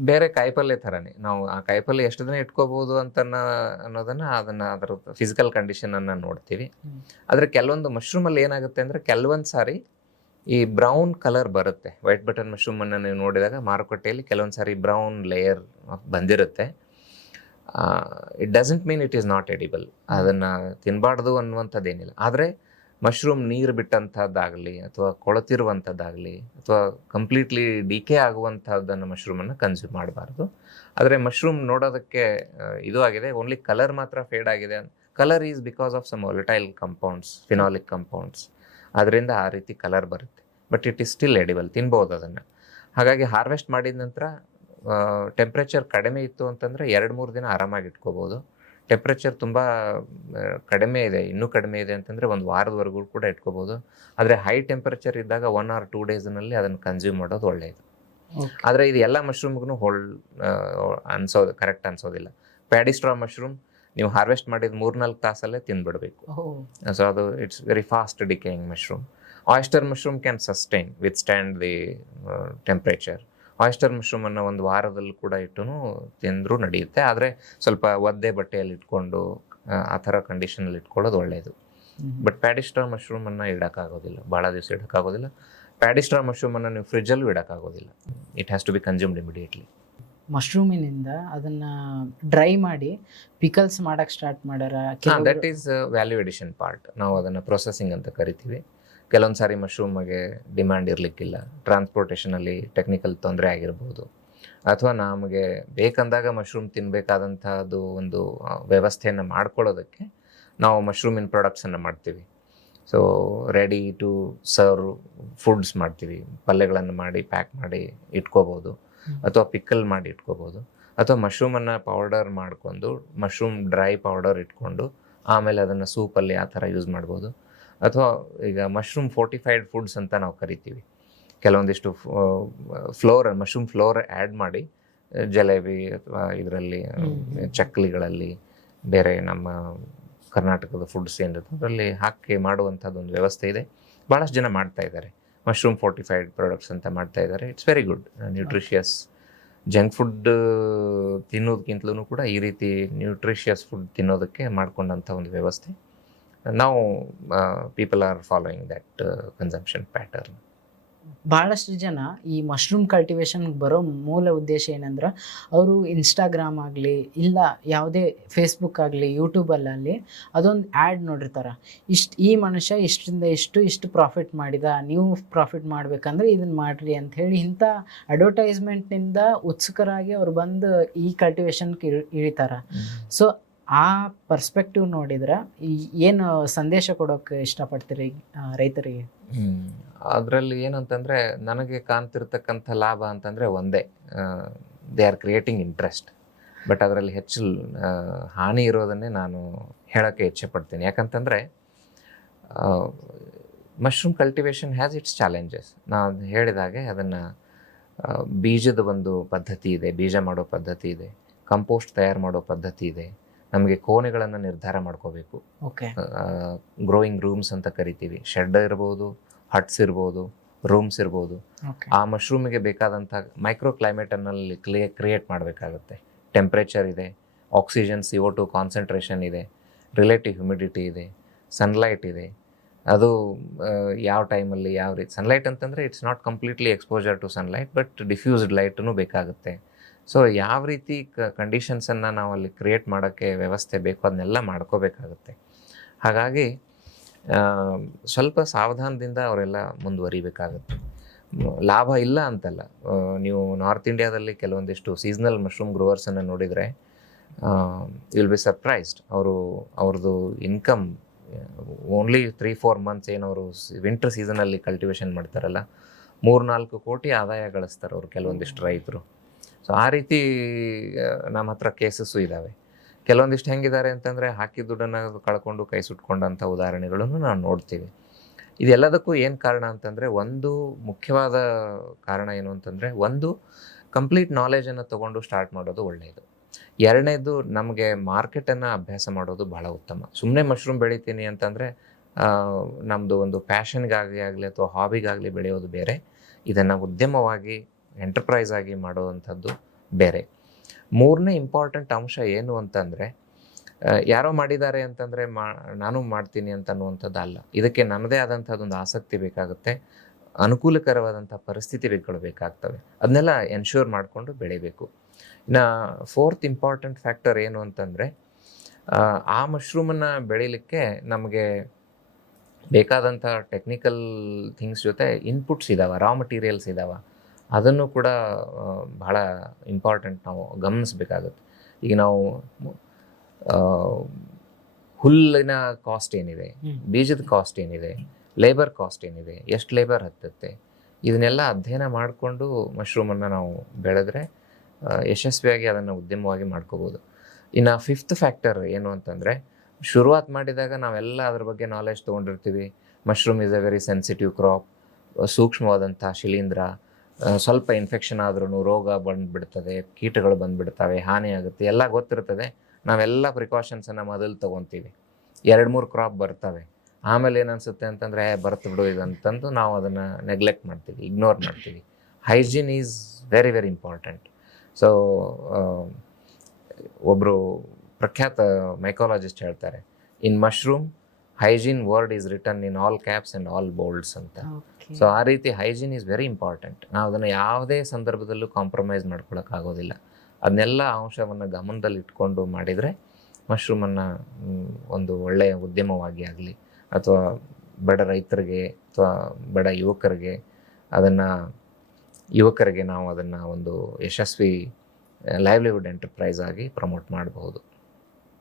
ಬೇರೆ ಕಾಯಿಪಲ್ಯ ಥರನೇ. ನಾವು ಆ ಕಾಯಿಪಲ್ಯ ಎಷ್ಟು ದಿನ ಇಟ್ಕೋಬೋದು ಅನ್ನೋದನ್ನು ಅದರ ಫಿಸಿಕಲ್ ಕಂಡೀಷನನ್ನು ನೋಡ್ತೀವಿ. ಆದರೆ ಕೆಲವೊಂದು ಮಶ್ರೂಮಲ್ಲಿ ಏನಾಗುತ್ತೆ ಅಂದರೆ ಕೆಲವೊಂದು ಸಾರಿ ಈ ಬ್ರೌನ್ ಕಲರ್ ಬರುತ್ತೆ. ವೈಟ್ ಬಟನ್ ಮಶ್ರೂಮನ್ನು ನೀವು ನೋಡಿದಾಗ ಮಾರುಕಟ್ಟೆಯಲ್ಲಿ ಕೆಲವೊಂದು ಸಾರಿ ಬ್ರೌನ್ ಲೇಯರ್ ಬಂದಿರುತ್ತೆ. It doesn't mean it is not edible. ಅದನ್ನು ತಿನ್ನಬಾರ್ದು ಅನ್ನುವಂಥದ್ದೇನಿಲ್ಲ. ಆದರೆ ಮಶ್ರೂಮ್ ನೀರು ಬಿಟ್ಟಂಥದ್ದಾಗಲಿ ಅಥವಾ ಕೊಳತಿರುವಂಥದ್ದಾಗಲಿ ಅಥವಾ ಕಂಪ್ಲೀಟ್ಲಿ ಡಿಕೆ ಆಗುವಂಥದ್ದನ್ನು ಮಶ್ರೂಮನ್ನು ಕನ್ಸ್ಯೂಮ್ ಮಾಡಬಾರ್ದು. ಆದರೆ ಮಶ್ರೂಮ್ ನೋಡೋದಕ್ಕೆ ಇದು ಆಗಿದೆ, ಓನ್ಲಿ ಕಲರ್ ಮಾತ್ರ ಫೇಡ್ ಆಗಿದೆ. Colour is because of some volatile compounds, phenolic compounds, ಅದರಿಂದ ಆ ರೀತಿ ಕಲರ್ ಬರುತ್ತೆ. But it is still edible, ತಿನ್ಬೋದು ಅದನ್ನು. ಹಾಗಾಗಿ ಹಾರ್ವೆಸ್ಟ್ ಮಾಡಿದ ನಂತರ ಟೆಂಪ್ರೇಚರ್ ಕಡಿಮೆ ಇತ್ತು ಅಂತಂದರೆ 2-3 ದಿನ ಆರಾಮಾಗಿ ಇಟ್ಕೋಬೋದು. ಟೆಂಪ್ರೇಚರ್ ತುಂಬ ಕಡಿಮೆ ಇದೆ, ಇನ್ನೂ ಕಡಿಮೆ ಇದೆ ಅಂತಂದರೆ ಒಂದು ವಾರದವರೆಗೂ ಕೂಡ ಇಟ್ಕೋಬೋದು. ಆದರೆ ಹೈ ಟೆಂಪ್ರೇಚರ್ ಇದ್ದಾಗ 1 or 2 ಡೇಸ್ನಲ್ಲಿ ಅದನ್ನು ಕನ್ಸ್ಯೂಮ್ ಮಾಡೋದು ಒಳ್ಳೆಯದು. ಆದರೆ ಇದು ಎಲ್ಲ ಮಶ್ರೂಮ್ಗೂ ಕರೆಕ್ಟ್ ಅನ್ಸೋದಿಲ್ಲ. ಪ್ಯಾಡಿಸ್ಟ್ರಾ ಮಶ್ರೂಮ್ ನೀವು ಹಾರ್ವೆಸ್ಟ್ ಮಾಡಿದ 3-4 ತಾಸಲ್ಲೇ ತಿಂದ್ಬಿಡಬೇಕು. ಸೊ ಅದು it's very fast decaying mushroom. Oyster mushroom can sustain withstand the temperature. Oyster ಮಶ್ರೂಮನ್ನು ಒಂದು ವಾರದಲ್ಲಿ ಕೂಡ ಇಟ್ಟು ತಿಂದರೂ ನಡೆಯುತ್ತೆ. ಆದರೆ ಸ್ವಲ್ಪ ಒದ್ದೆ ಬಟ್ಟೆಯಲ್ಲಿ ಇಟ್ಕೊಂಡು ಆ ಥರ ಕಂಡೀಷನಲ್ಲಿ ಇಟ್ಕೊಳ್ಳೋದು ಒಳ್ಳೆಯದು. ಬಟ್ ಪ್ಯಾಡಿಸ್ಟ್ರಾ ಮಶ್ರೂಮನ್ನು ಇಡೋಕ್ಕಾಗೋದಿಲ್ಲ, ಭಾಳ ದಿವಸ ಇಡೋಕ್ಕಾಗೋದಿಲ್ಲ. ಪ್ಯಾಡಿಸ್ಟ್ರಾ ಮಶ್ರೂಮನ್ನು ನೀವು ಫ್ರಿಜ್ಜಲ್ಲೂ ಇಡೋಕ್ಕಾಗೋದಿಲ್ಲ. It has to be consumed immediately. ಮಶ್ರೂಮಿನಿಂದ ಅದನ್ನು ಡ್ರೈ ಮಾಡಿ ಪಿಕಲ್ಸ್ ಮಾಡೋಕ್ಕೆ ಸ್ಟಾರ್ಟ್ ಮಾಡ್ಯಾರ. That is value addition part. ನಾವು ಅದನ್ನು ಪ್ರೊಸೆಸಿಂಗ್ ಅಂತ ಕರಿತೀವಿ. ಕೆಲವೊಂದು ಸಾರಿ ಮಶ್ರೂಮಗೆ ಡಿಮ್ಯಾಂಡ್ ಇರಲಿಕ್ಕಿಲ್ಲ, ಟ್ರಾನ್ಸ್ಪೋರ್ಟೇಷನಲ್ಲಿ ಟೆಕ್ನಿಕಲ್ ತೊಂದರೆ ಆಗಿರ್ಬೋದು, ಅಥವಾ ನಮಗೆ ಬೇಕಂದಾಗ ಮಶ್ರೂಮ್ ತಿನ್ನಬೇಕಾದಂಥದ್ದು ಒಂದು ವ್ಯವಸ್ಥೆಯನ್ನು ಮಾಡ್ಕೊಳ್ಳೋದಕ್ಕೆ ನಾವು ಮಶ್ರೂಮಿನ ಪ್ರಾಡಕ್ಟ್ಸನ್ನು ಮಾಡ್ತೀವಿ. So ready to serve foods ಮಾಡ್ತೀವಿ. ಪಲ್ಯಗಳನ್ನು ಮಾಡಿ ಪ್ಯಾಕ್ ಮಾಡಿ ಇಟ್ಕೋಬೋದು, ಅಥವಾ ಪಿಕ್ಕಲ್ ಮಾಡಿ ಇಟ್ಕೋಬೋದು, ಅಥವಾ ಮಶ್ರೂಮನ್ನು ಪೌಡರ್ ಮಾಡ್ಕೊಂಡು ಮಶ್ರೂಮ್ ಡ್ರೈ ಪೌಡರ್ ಇಟ್ಕೊಂಡು ಆಮೇಲೆ ಅದನ್ನು ಸೂಪಲ್ಲಿ ಆ ಥರ ಯೂಸ್ ಮಾಡ್ಬೋದು. ಅಥವಾ ಈಗ ಮಶ್ರೂಮ್ ಫೋರ್ಟಿಫೈಡ್ ಫುಡ್ಸ್ ಅಂತ ನಾವು ಕರಿತೀವಿ. ಕೆಲವೊಂದಿಷ್ಟು ಮಶ್ರೂಮ್ ಫ್ಲೋರ್ ಆ್ಯಡ್ ಮಾಡಿ ಜಲೇಬಿ ಅಥವಾ ಇದರಲ್ಲಿ ಚಕ್ಲಿಗಳಲ್ಲಿ ಬೇರೆ ನಮ್ಮ ಕರ್ನಾಟಕದ ಫುಡ್ಸ್ ಏನಿರುತ್ತೆ ಅದರಲ್ಲಿ ಹಾಕಿ ಮಾಡುವಂಥದ್ದೊಂದು ವ್ಯವಸ್ಥೆ ಇದೆ. ಭಾಳಷ್ಟು ಜನ ಮಾಡ್ತಾ ಇದ್ದಾರೆ. ಮಶ್ರೂಮ್ ಫೋರ್ಟಿಫೈಡ್ ಪ್ರಾಡಕ್ಟ್ಸ್ ಅಂತ ಮಾಡ್ತಾ ಇದ್ದಾರೆ. It's very good, nutritious. Junk food ತಿನ್ನೋದಕ್ಕಿಂತಲೂ ಕೂಡ ಈ ರೀತಿ ನ್ಯೂಟ್ರಿಷಿಯಸ್ ಫುಡ್ ತಿನ್ನೋದಕ್ಕೆ ಮಾಡ್ಕೊಂಡಂಥ ಒಂದು ವ್ಯವಸ್ಥೆ. ನಾವು people are following that consumption pattern. ಭಾಳಷ್ಟು ಜನ ಈ ಮಶ್ರೂಮ್ ಕಲ್ಟಿವೇಶನ್ಗೆ ಬರೋ ಮೂಲ ಉದ್ದೇಶ ಏನಂದ್ರೆ ಅವರು ಇನ್ಸ್ಟಾಗ್ರಾಮ್ ಆಗಲಿ ಇಲ್ಲ ಯಾವುದೇ ಫೇಸ್ಬುಕ್ ಆಗಲಿ ಯೂಟ್ಯೂಬಲ್ಲಿ ಅದೊಂದು ಆ್ಯಡ್ ನೋಡಿರ್ತಾರೆ. ಈ ಮನುಷ್ಯ ಇಷ್ಟು ಪ್ರಾಫಿಟ್ ಮಾಡಿದ, ನೀವು ಪ್ರಾಫಿಟ್ ಮಾಡಬೇಕಂದ್ರೆ ಇದನ್ನು ಮಾಡಿರಿ ಅಂಥೇಳಿ ಇಂಥ ಅಡ್ವರ್ಟೈಸ್ಮೆಂಟ್ನಿಂದ ಉತ್ಸುಕರಾಗಿ ಅವ್ರು ಬಂದು ಈ ಕಲ್ಟಿವೇಶನ್ಗೆ ಇಳಿತಾರೆ. ಸೊ ಆ ಪರ್ಸ್ಪೆಕ್ಟಿವ್ ನೋಡಿದ್ರೆ ಏನು ಸಂದೇಶ ಕೊಡೋಕ್ಕೆ ಇಷ್ಟಪಡ್ತೀರಿ ರೈತರಿಗೆ? ಅದರಲ್ಲಿ ಏನಂತಂದರೆ ನನಗೆ ಕಾಣ್ತಿರ್ತಕ್ಕಂಥ ಲಾಭ ಅಂತಂದರೆ ಒಂದೇ, they are creating interest. But ಅದರಲ್ಲಿ ಹೆಚ್ಚು ಹಾನಿ ಇರೋದನ್ನೇ ನಾನು ಹೇಳೋಕ್ಕೆ ಇಚ್ಛೆ ಪಡ್ತೀನಿ. ಯಾಕಂತಂದರೆ mushroom cultivation has its challenges. ನಾನು ಹೇಳಿದಾಗೆ ಅದನ್ನು ಬೀಜದ ಒಂದು ಪದ್ಧತಿ ಇದೆ, ಬೀಜ ಮಾಡೋ ಪದ್ಧತಿ ಇದೆ, ಕಂಪೋಸ್ಟ್ ತಯಾರು ಮಾಡೋ ಪದ್ಧತಿ ಇದೆ. ನಮಗೆ ಕೋಣೆಗಳನ್ನು ನಿರ್ಧಾರ ಮಾಡ್ಕೋಬೇಕು. ಗ್ರೋಯಿಂಗ್ ರೂಮ್ಸ್ ಅಂತ ಕರಿತೀವಿ. ಶೆಡ್ ಇರ್ಬೋದು, ಹಟ್ಸ್ ಇರ್ಬೋದು, ರೂಮ್ಸ್ ಇರ್ಬೋದು. ಆ ಮಶ್ರೂಮಿಗೆ ಬೇಕಾದಂಥ ಮೈಕ್ರೋ ಕ್ಲೈಮೇಟನ್ನಲ್ಲಿ ಕ್ರಿಯೇಟ್ ಮಾಡಬೇಕಾಗುತ್ತೆ. ಟೆಂಪ್ರೇಚರ್ ಇದೆ, ಆಕ್ಸಿಜನ್ CO2 ಕಾನ್ಸಂಟ್ರೇಷನ್ ಇದೆ, ರಿಲೇಟಿವ್ ಹ್ಯುಮಿಡಿಟಿ ಇದೆ, ಸನ್ಲೈಟ್ ಇದೆ. ಅದು ಯಾವ ಟೈಮಲ್ಲಿ ಯಾವ ರೀತಿ ಸನ್ಲೈಟ್ ಅಂತಂದರೆ it's not completely exposure to sunlight, but diffused ಲೈಟೂ ಬೇಕಾಗುತ್ತೆ. ಸೊ ಯಾವ ರೀತಿ ಕಂಡೀಷನ್ಸನ್ನು ನಾವು ಅಲ್ಲಿ ಕ್ರಿಯೇಟ್ ಮಾಡೋಕ್ಕೆ ವ್ಯವಸ್ಥೆ ಬೇಕು ಅದನ್ನೆಲ್ಲ ಮಾಡ್ಕೋಬೇಕಾಗುತ್ತೆ. ಹಾಗಾಗಿ ಸ್ವಲ್ಪ ಸಾವಧಾನದಿಂದ ಅವರೆಲ್ಲ ಮುಂದುವರಿಬೇಕಾಗುತ್ತೆ. ಲಾಭ ಇಲ್ಲ ಅಂತಲ್ಲ. ನೀವು ನಾರ್ತ್ ಇಂಡಿಯಾದಲ್ಲಿ ಕೆಲವೊಂದಿಷ್ಟು ಸೀಸ್ನಲ್ ಮಶ್ರೂಮ್ ಗ್ರೋವರ್ಸನ್ನು ನೋಡಿದರೆ ವಿಲ್ ಬಿ ಸರ್ಪ್ರೈಸ್ಡ್. ಅವ್ರದ್ದು ಇನ್ಕಮ್ ಓನ್ಲಿ 3-4 ಮಂತ್ಸ್ ಏನು ಅವರು ವಿಂಟರ್ ಸೀಸನಲ್ಲಿ ಕಲ್ಟಿವೇಷನ್ ಮಾಡ್ತಾರಲ್ಲ, 3-4 ಕೋಟಿ ಆದಾಯ ಗಳಿಸ್ತಾರೆ ಅವರು ಕೆಲವೊಂದಿಷ್ಟು ರೈತರು. ಸೊ ಆ ರೀತಿ ನಮ್ಮ ಹತ್ರ ಕೇಸಸ್ಸು ಇದ್ದಾವೆ. ಕೆಲವೊಂದಿಷ್ಟು ಹೆಂಗಿದ್ದಾರೆ ಅಂತಂದರೆ ಹಾಕಿದ ದುಡ್ಡನ್ನು ಕಳ್ಕೊಂಡು ಕೈ ಸುಟ್ಕೊಂಡಂಥ ಉದಾಹರಣೆಗಳನ್ನು ನಾವು ನೋಡ್ತೀವಿ. ಇದೆಲ್ಲದಕ್ಕೂ ಏನು ಕಾರಣ ಅಂತಂದರೆ, ಒಂದು ಮುಖ್ಯವಾದ ಕಾರಣ ಏನು ಅಂತಂದರೆ, ಒಂದು ಕಂಪ್ಲೀಟ್ ನಾಲೆಜನ್ನು ತೊಗೊಂಡು ಸ್ಟಾರ್ಟ್ ಮಾಡೋದು ಒಳ್ಳೆಯದು. ಎರಡನೇದು, ನಮಗೆ ಮಾರ್ಕೆಟನ್ನು ಅಭ್ಯಾಸ ಮಾಡೋದು ಬಹಳ ಉತ್ತಮ. ಸುಮ್ಮನೆ ಮಶ್ರೂಮ್ ಬೆಳಿತೀನಿ ಅಂತಂದರೆ ನಮ್ಮದು ಒಂದು ಪ್ಯಾಷನ್ಗಾಗಿ ಆಗಲಿ ಅಥವಾ ಹಾಬಿಗಾಗಲಿ ಬೆಳೆಯೋದು ಬೇರೆ, ಇದನ್ನು ಉದ್ಯಮವಾಗಿ ಎಂಟರ್ಪ್ರೈಸ್ ಆಗಿ ಮಾಡೋವಂಥದ್ದು ಬೇರೆ. ಮೂರನೇ ಇಂಪಾರ್ಟೆಂಟ್ ಅಂಶ ಏನು ಅಂತಂದರೆ, ಯಾರೋ ಮಾಡಿದ್ದಾರೆ ಅಂತಂದರೆ ನಾನು ಮಾಡ್ತೀನಿ ಅಂತ ಅನ್ನುವಂಥದ್ದು ಅಲ್ಲ. ಇದಕ್ಕೆ ನನ್ನದೇ ಆದಂಥದ್ದೊಂದು ಆಸಕ್ತಿ ಬೇಕಾಗುತ್ತೆ, ಅನುಕೂಲಕರವಾದಂಥ ಪರಿಸ್ಥಿತಿಗಳು ಬೇಕಾಗ್ತವೆ. ಅದನ್ನೆಲ್ಲ ಎನ್ಶ್ಯೂರ್ ಮಾಡಿಕೊಂಡು ಬೆಳಿಬೇಕು. ಇನ್ನು ಫೋರ್ತ್ ಇಂಪಾರ್ಟೆಂಟ್ ಫ್ಯಾಕ್ಟರ್ ಏನು ಅಂತಂದರೆ, ಆ ಮಶ್ರೂಮನ್ನು ಬೆಳೀಲಿಕ್ಕೆ ನಮಗೆ ಬೇಕಾದಂಥ ಟೆಕ್ನಿಕಲ್ ಥಿಂಗ್ಸ್ ಜೊತೆ ಇನ್ಪುಟ್ಸ್ ಇದ್ದಾವೆ, ರಾ ಮಟೀರಿಯಲ್ಸ್ ಇದ್ದಾವೆ. ಅದನ್ನು ಕೂಡ ಬಹಳ ಇಂಪಾರ್ಟೆಂಟ್ ನಾವು ಗಮನಿಸಬೇಕಾಗುತ್ತೆ. ಈಗ ನಾವು ಹುಲ್ಲಿನ ಕಾಸ್ಟ್ ಏನಿದೆ, ಬೀಜದ ಕಾಸ್ಟ್ ಏನಿದೆ, ಲೇಬರ್ ಕಾಸ್ಟ್ ಏನಿದೆ, ಎಷ್ಟು ಲೇಬರ್ ಹತ್ತುತ್ತೆ, ಇದನ್ನೆಲ್ಲ ಅಧ್ಯಯನ ಮಾಡಿಕೊಂಡು ಮಶ್ರೂಮನ್ನು ನಾವು ಬೆಳೆದ್ರೆ ಯಶಸ್ವಿಯಾಗಿ ಅದನ್ನು ಉದ್ಯಮವಾಗಿ ಮಾಡ್ಕೋಬೋದು. ಇನ್ನು ಫಿಫ್ತ್ ಫ್ಯಾಕ್ಟರ್ ಏನು ಅಂತಂದರೆ, ಶುರುವಾತ್ ಮಾಡಿದಾಗ ನಾವೆಲ್ಲ ಅದ್ರ ಬಗ್ಗೆ ನಾಲೆಜ್ ತೊಗೊಂಡಿರ್ತೀವಿ. Mushroom is a very sensitive crop, ಸೂಕ್ಷ್ಮವಾದಂಥ ಶಿಲೀಂಧ್ರ, ಸ್ವಲ್ಪ ಇನ್ಫೆಕ್ಷನ್ ಆದ್ರೂ ರೋಗ ಬಂದುಬಿಡ್ತದೆ, ಕೀಟಗಳು ಬಂದುಬಿಡ್ತವೆ, ಹಾನಿ ಆಗುತ್ತೆ, ಎಲ್ಲ ಗೊತ್ತಿರ್ತದೆ. ನಾವೆಲ್ಲ ಪ್ರಿಕಾಷನ್ಸನ್ನು ಮೊದಲು ತೊಗೊತೀವಿ. 2-3 ಕ್ರಾಪ್ ಬರ್ತವೆ, ಆಮೇಲೆ ಏನು ಅನಿಸುತ್ತೆ ಅಂತಂದರೆ ಬರ್ತು ಬಿಡು ಇದಂತಂದು ನಾವು ಅದನ್ನು ನೆಗ್ಲೆಕ್ಟ್ ಮಾಡ್ತೀವಿ, ಇಗ್ನೋರ್ ಮಾಡ್ತೀವಿ. Hygiene is very very important. So ಒಬ್ಬರು ಪ್ರಖ್ಯಾತ ಮೈಕಾಲಜಿಸ್ಟ್ ಹೇಳ್ತಾರೆ, in mushroom hygiene word is written in all caps and all bolds ಅಂತ. ಸೊ ಆ ರೀತಿ ಹೈಜೀನ್ ಈಸ್ ವೆರಿ ಇಂಪಾರ್ಟೆಂಟ್. ನಾವು ಅದನ್ನು ಯಾವುದೇ ಸಂದರ್ಭದಲ್ಲೂ ಕಾಂಪ್ರಮೈಸ್ ಮಾಡ್ಕೊಳ್ಳೋಕ್ಕಾಗೋದಿಲ್ಲ. ಅದನ್ನೆಲ್ಲ ಅಂಶವನ್ನು ಗಮನದಲ್ಲಿ ಇಟ್ಕೊಂಡು ಮಾಡಿದರೆ ಮಶ್ರೂಮನ್ನು ಒಂದು ಒಳ್ಳೆಯ ಉದ್ಯಮವಾಗಿ ಆಗಲಿ ಅಥವಾ ಬಡ ರೈತರಿಗೆ ಅಥವಾ ಬಡ ಯುವಕರಿಗೆ ನಾವು ಅದನ್ನು ಒಂದು ಯಶಸ್ವಿ ಲೈವ್ಲಿಹುಡ್ ಎಂಟರ್ಪ್ರೈಸ್ ಆಗಿ ಪ್ರಮೋಟ್ ಮಾಡಬಹುದು.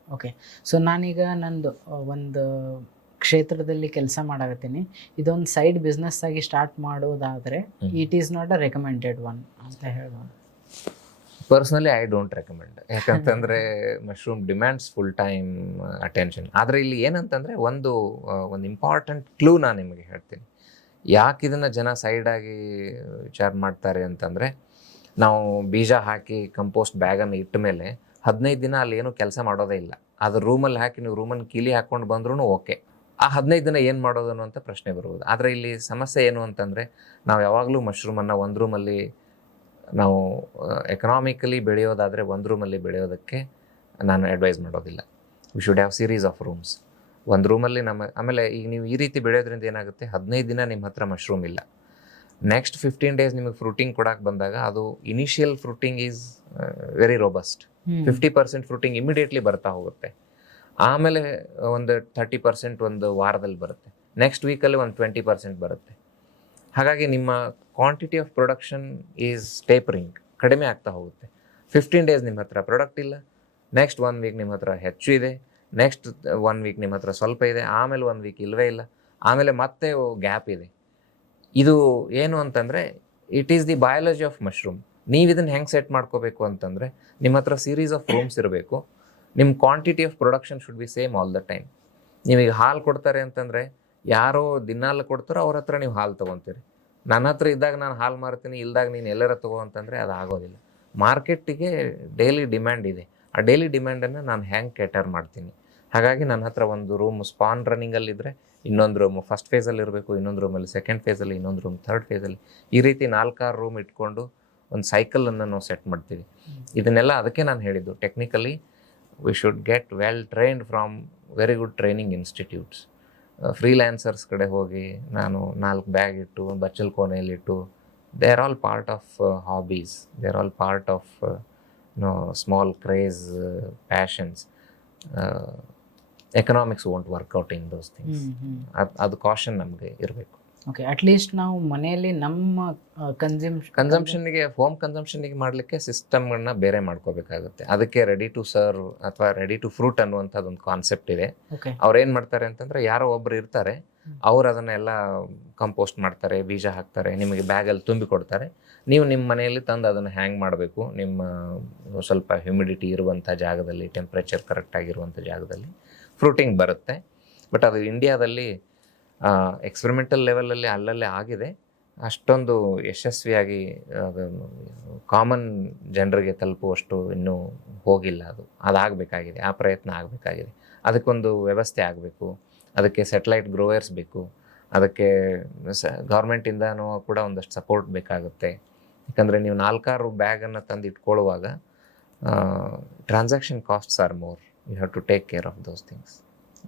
ಓಕೆ, ಸೊ ನಾನೀಗ ನಂದು ಒಂದು ಕ್ಷೇತ್ರದಲ್ಲಿ ಕೆಲಸ ಮಾಡಾಕತ್ತೀನಿ, ಇದೊಂದು ಸೈಡ್ ಬಿಸ್ನೆಸ್ ಆಗಿ ಸ್ಟಾರ್ಟ್ ಮಾಡೋದಾದರೆ it is not a recommended one ಅಂತ ಹೇಳ್ಬೋದು. Personally I don't recommend. ಯಾಕಂತಂದರೆ mushroom demands full time attention. ಆದರೆ ಇಲ್ಲಿ ಏನಂತಂದರೆ ಒಂದು ಇಂಪಾರ್ಟೆಂಟ್ ಕ್ಲೂ ನಾನು ನಿಮಗೆ ಹೇಳ್ತೀನಿ. ಯಾಕೆ ಇದನ್ನು ಜನ ಸೈಡಾಗಿ ವಿಚಾರ ಮಾಡ್ತಾರೆ ಅಂತಂದರೆ, ನಾವು ಬೀಜ ಹಾಕಿ ಕಂಪೋಸ್ಟ್ ಬ್ಯಾಗನ್ನು ಇಟ್ಟ ಮೇಲೆ 15 ದಿನ ಅಲ್ಲಿ ಏನೂ ಕೆಲಸ ಮಾಡೋದೇ ಇಲ್ಲ. ಅದು ರೂಮಲ್ಲಿ ಹಾಕಿ ನೀವು ರೂಮನ್ನು ಕೀಲಿ ಹಾಕ್ಕೊಂಡು ಬಂದ್ರೂ ಓಕೆ. ಆ 15 ದಿನ ಏನು ಮಾಡೋದು ಅನ್ನುವಂಥ ಪ್ರಶ್ನೆ ಬರ್ಬೋದು. ಆದರೆ ಇಲ್ಲಿ ಸಮಸ್ಯೆ ಏನು ಅಂತಂದರೆ, ನಾವು ಯಾವಾಗಲೂ ಮಶ್ರೂಮನ್ನು ಒಂದು ರೂಮಲ್ಲಿ ನಾವು ಎಕನಾಮಿಕಲಿ ಬೆಳೆಯೋದಾದರೆ ಒಂದು ರೂಮಲ್ಲಿ ಬೆಳೆಯೋದಕ್ಕೆ ನಾನು ಅಡ್ವೈಸ್ ಮಾಡೋದಿಲ್ಲ. We should have series of rooms. ಒಂದು ರೂಮಲ್ಲಿ ಆಮೇಲೆ ಈಗ ನೀವು ಈ ರೀತಿ ಬೆಳೆಯೋದ್ರಿಂದ ಏನಾಗುತ್ತೆ, 15 ದಿನ ನಿಮ್ಮ ಹತ್ರ ಮಶ್ರೂಮ್ ಇಲ್ಲ, ನೆಕ್ಸ್ಟ್ 15 ಡೇಸ್ ನಿಮಗೆ ಫ್ರೂಟಿಂಗ್ ಕೊಡಕ್ಕೆ ಬಂದಾಗ ಅದು initial fruiting is very robust. 50% fruiting immediately ಬರ್ತಾ ಹೋಗುತ್ತೆ. ಆಮೇಲೆ ಒಂದು 30% ಒಂದು ವಾರದಲ್ಲಿ ಬರುತ್ತೆ, ನೆಕ್ಸ್ಟ್ ವೀಕಲ್ಲಿ ಒಂದು 20% ಬರುತ್ತೆ. ಹಾಗಾಗಿ ನಿಮ್ಮ quantity of production is tapering, ಕಡಿಮೆ ಆಗ್ತಾ ಹೋಗುತ್ತೆ. 15 ಡೇಸ್ ನಿಮ್ಮ ಹತ್ರ ಪ್ರಾಡಕ್ಟ್ ಇಲ್ಲ, ನೆಕ್ಸ್ಟ್ 1 ವೀಕ್ ನಿಮ್ಮ ಹತ್ರ ಹೆಚ್ಚು ಇದೆ, ನೆಕ್ಸ್ಟ್ 1 ವೀಕ್ ನಿಮ್ಮ ಹತ್ರ ಸ್ವಲ್ಪ ಇದೆ, ಆಮೇಲೆ 1 ವೀಕ್ ಇಲ್ಲವೇ ಇಲ್ಲ, ಆಮೇಲೆ ಮತ್ತೆ ಗ್ಯಾಪ್ ಇದೆ. ಇದು ಏನು ಅಂತಂದರೆ, it is the biology of mushroom. ನೀವು ಇದನ್ನು ಹೆಂಗೆ ಸೆಟ್ ಮಾಡ್ಕೋಬೇಕು ಅಂತಂದರೆ, ನಿಮ್ಮ ಹತ್ರ ಸೀರೀಸ್ ಆಫ್ ರೂಮ್ಸ್ ಇರಬೇಕು. ನಿಮ್ಮ quantity of production should be same all the time. ನೀವೀಗ ಹಾಲು ಕೊಡ್ತಾರೆ ಅಂತಂದರೆ, ಯಾರೋ ದಿನಾಲು ಕೊಡ್ತಾರೋ ಅವ್ರ ಹತ್ರ ನೀವು ಹಾಲು ತೊಗೊತೀರಿ. ನನ್ನ ಹತ್ರ ಇದ್ದಾಗ ನಾನು ಹಾಲು ಮಾರ್ತೀನಿ, ಇಲ್ದಾಗ ನೀನು ಎಲ್ಲರ ತೊಗೋ ಅಂತಂದರೆ ಅದು ಆಗೋದಿಲ್ಲ. ಮಾರ್ಕೆಟ್ಟಿಗೆ ಡೈಲಿ ಡಿಮ್ಯಾಂಡ್ ಇದೆ. ಆ ಡೈಲಿ ಡಿಮ್ಯಾಂಡನ್ನು ನಾನು ಹೆಂಗೆ ಕೇಟರ್ ಮಾಡ್ತೀನಿ. ಹಾಗಾಗಿ ನನ್ನ ಹತ್ರ ಒಂದು ರೂಮ್ ಸ್ಪಾನ್ ರನ್ನಿಂಗಲ್ಲಿದ್ದರೆ ಇನ್ನೊಂದು ರೂಮು ಫಸ್ಟ್ ಫೇಸಲ್ಲಿ ಇರಬೇಕು, ಇನ್ನೊಂದು ರೂಮಲ್ಲಿ ಸೆಕೆಂಡ್ ಫೇಸಲ್ಲಿ, ಇನ್ನೊಂದು ರೂಮ್ ಥರ್ಡ್ ಫೇಸಲ್ಲಿ, ಈ ರೀತಿ 4-6 ರೂಮ್ ಇಟ್ಕೊಂಡು ಒಂದು ಸೈಕಲನ್ನು ನಾವು ಸೆಟ್ ಮಾಡ್ತೀವಿ. ಇದನ್ನೆಲ್ಲ ಅದಕ್ಕೆ ನಾನು ಹೇಳಿದ್ದು, technically we should get well trained from very good training institutes. Freelancers ಕಡೆ ಹೋಗಿ ನಾನು 4 ಬ್ಯಾಗ್ ಇಟ್ಟು ಬಚ್ಚಲ್ ಕೋಣೆಯಲ್ಲಿಟ್ಟು, they are all part of hobbies, they are all part of small craze, passions. Economics won't work out in those things. ಅದು caution ನಮಗೆ ಇರಬೇಕು. Okay, at least ನಾವು ಮನೆಯಲ್ಲಿ ನಮ್ಮ ಕನ್ಸಂಪ್ಷನ್ಗೆ ಹೋಮ್ ಕನ್ಸಂಪ್ಷನ್ಗೆ ಮಾಡಲಿಕ್ಕೆ ಸಿಸ್ಟಮ್ಗಳನ್ನ ಬೇರೆ ಮಾಡ್ಕೋಬೇಕಾಗುತ್ತೆ. ಅದಕ್ಕೆ ರೆಡಿ ಟು ಸರ್ವ್ ಅಥವಾ ರೆಡಿ ಟು ಫ್ರೂಟ್ ಅನ್ನುವಂಥದ್ದು ಒಂದು ಕಾನ್ಸೆಪ್ಟ್ ಇದೆ. ಅವ್ರು ಏನು ಮಾಡ್ತಾರೆ ಅಂತಂದರೆ, ಯಾರೋ ಒಬ್ರು ಇರ್ತಾರೆ, ಅವ್ರು ಅದನ್ನೆಲ್ಲ ಕಂಪೋಸ್ಟ್ ಮಾಡ್ತಾರೆ, ಬೀಜ ಹಾಕ್ತಾರೆ, ನಿಮಗೆ ಬ್ಯಾಗಲ್ಲಿ ತುಂಬಿ ಕೊಡ್ತಾರೆ. ನೀವು ನಿಮ್ಮ ಮನೆಯಲ್ಲಿ ತಂದು ಅದನ್ನು ಹ್ಯಾಂಗ್ ಮಾಡಬೇಕು. ನಿಮ್ಮ ಸ್ವಲ್ಪ ಹ್ಯುಮಿಡಿಟಿ ಇರುವಂಥ ಜಾಗದಲ್ಲಿ, ಟೆಂಪ್ರೇಚರ್ ಕರೆಕ್ಟಾಗಿರುವಂಥ ಜಾಗದಲ್ಲಿ ಫ್ರೂಟಿಂಗ್ ಬರುತ್ತೆ. ಬಟ್ ಅದು ಇಂಡಿಯಾದಲ್ಲಿ ಎಕ್ಸ್ಪೆರಿಮೆಂಟಲ್ ಲೆವೆಲಲ್ಲಿ ಅಲ್ಲಲ್ಲೇ ಆಗಿದೆ. ಅಷ್ಟೊಂದು ಯಶಸ್ವಿಯಾಗಿ ಕಾಮನ್ ಜನರಿಗೆ ತಲುಪುವಷ್ಟು ಇನ್ನೂ ಹೋಗಿಲ್ಲ. ಅದಾಗಬೇಕಾಗಿದೆ, ಆ ಪ್ರಯತ್ನ ಆಗಬೇಕಾಗಿದೆ. ಅದಕ್ಕೊಂದು ವ್ಯವಸ್ಥೆ ಆಗಬೇಕು. ಅದಕ್ಕೆ ಸ್ಯಾಟಲೈಟ್ ಗ್ರೋಯರ್ಸ್ ಬೇಕು. ಅದಕ್ಕೆ ಗೌರ್ಮೆಂಟಿಂದನೂ ಕೂಡ ಒಂದಷ್ಟು ಸಪೋರ್ಟ್ ಬೇಕಾಗುತ್ತೆ. ಯಾಕಂದರೆ ನೀವು 4-6 ಬ್ಯಾಗನ್ನು ತಂದು ಇಟ್ಕೊಳ್ಳುವಾಗ transaction costs are more. You have to take care of those things.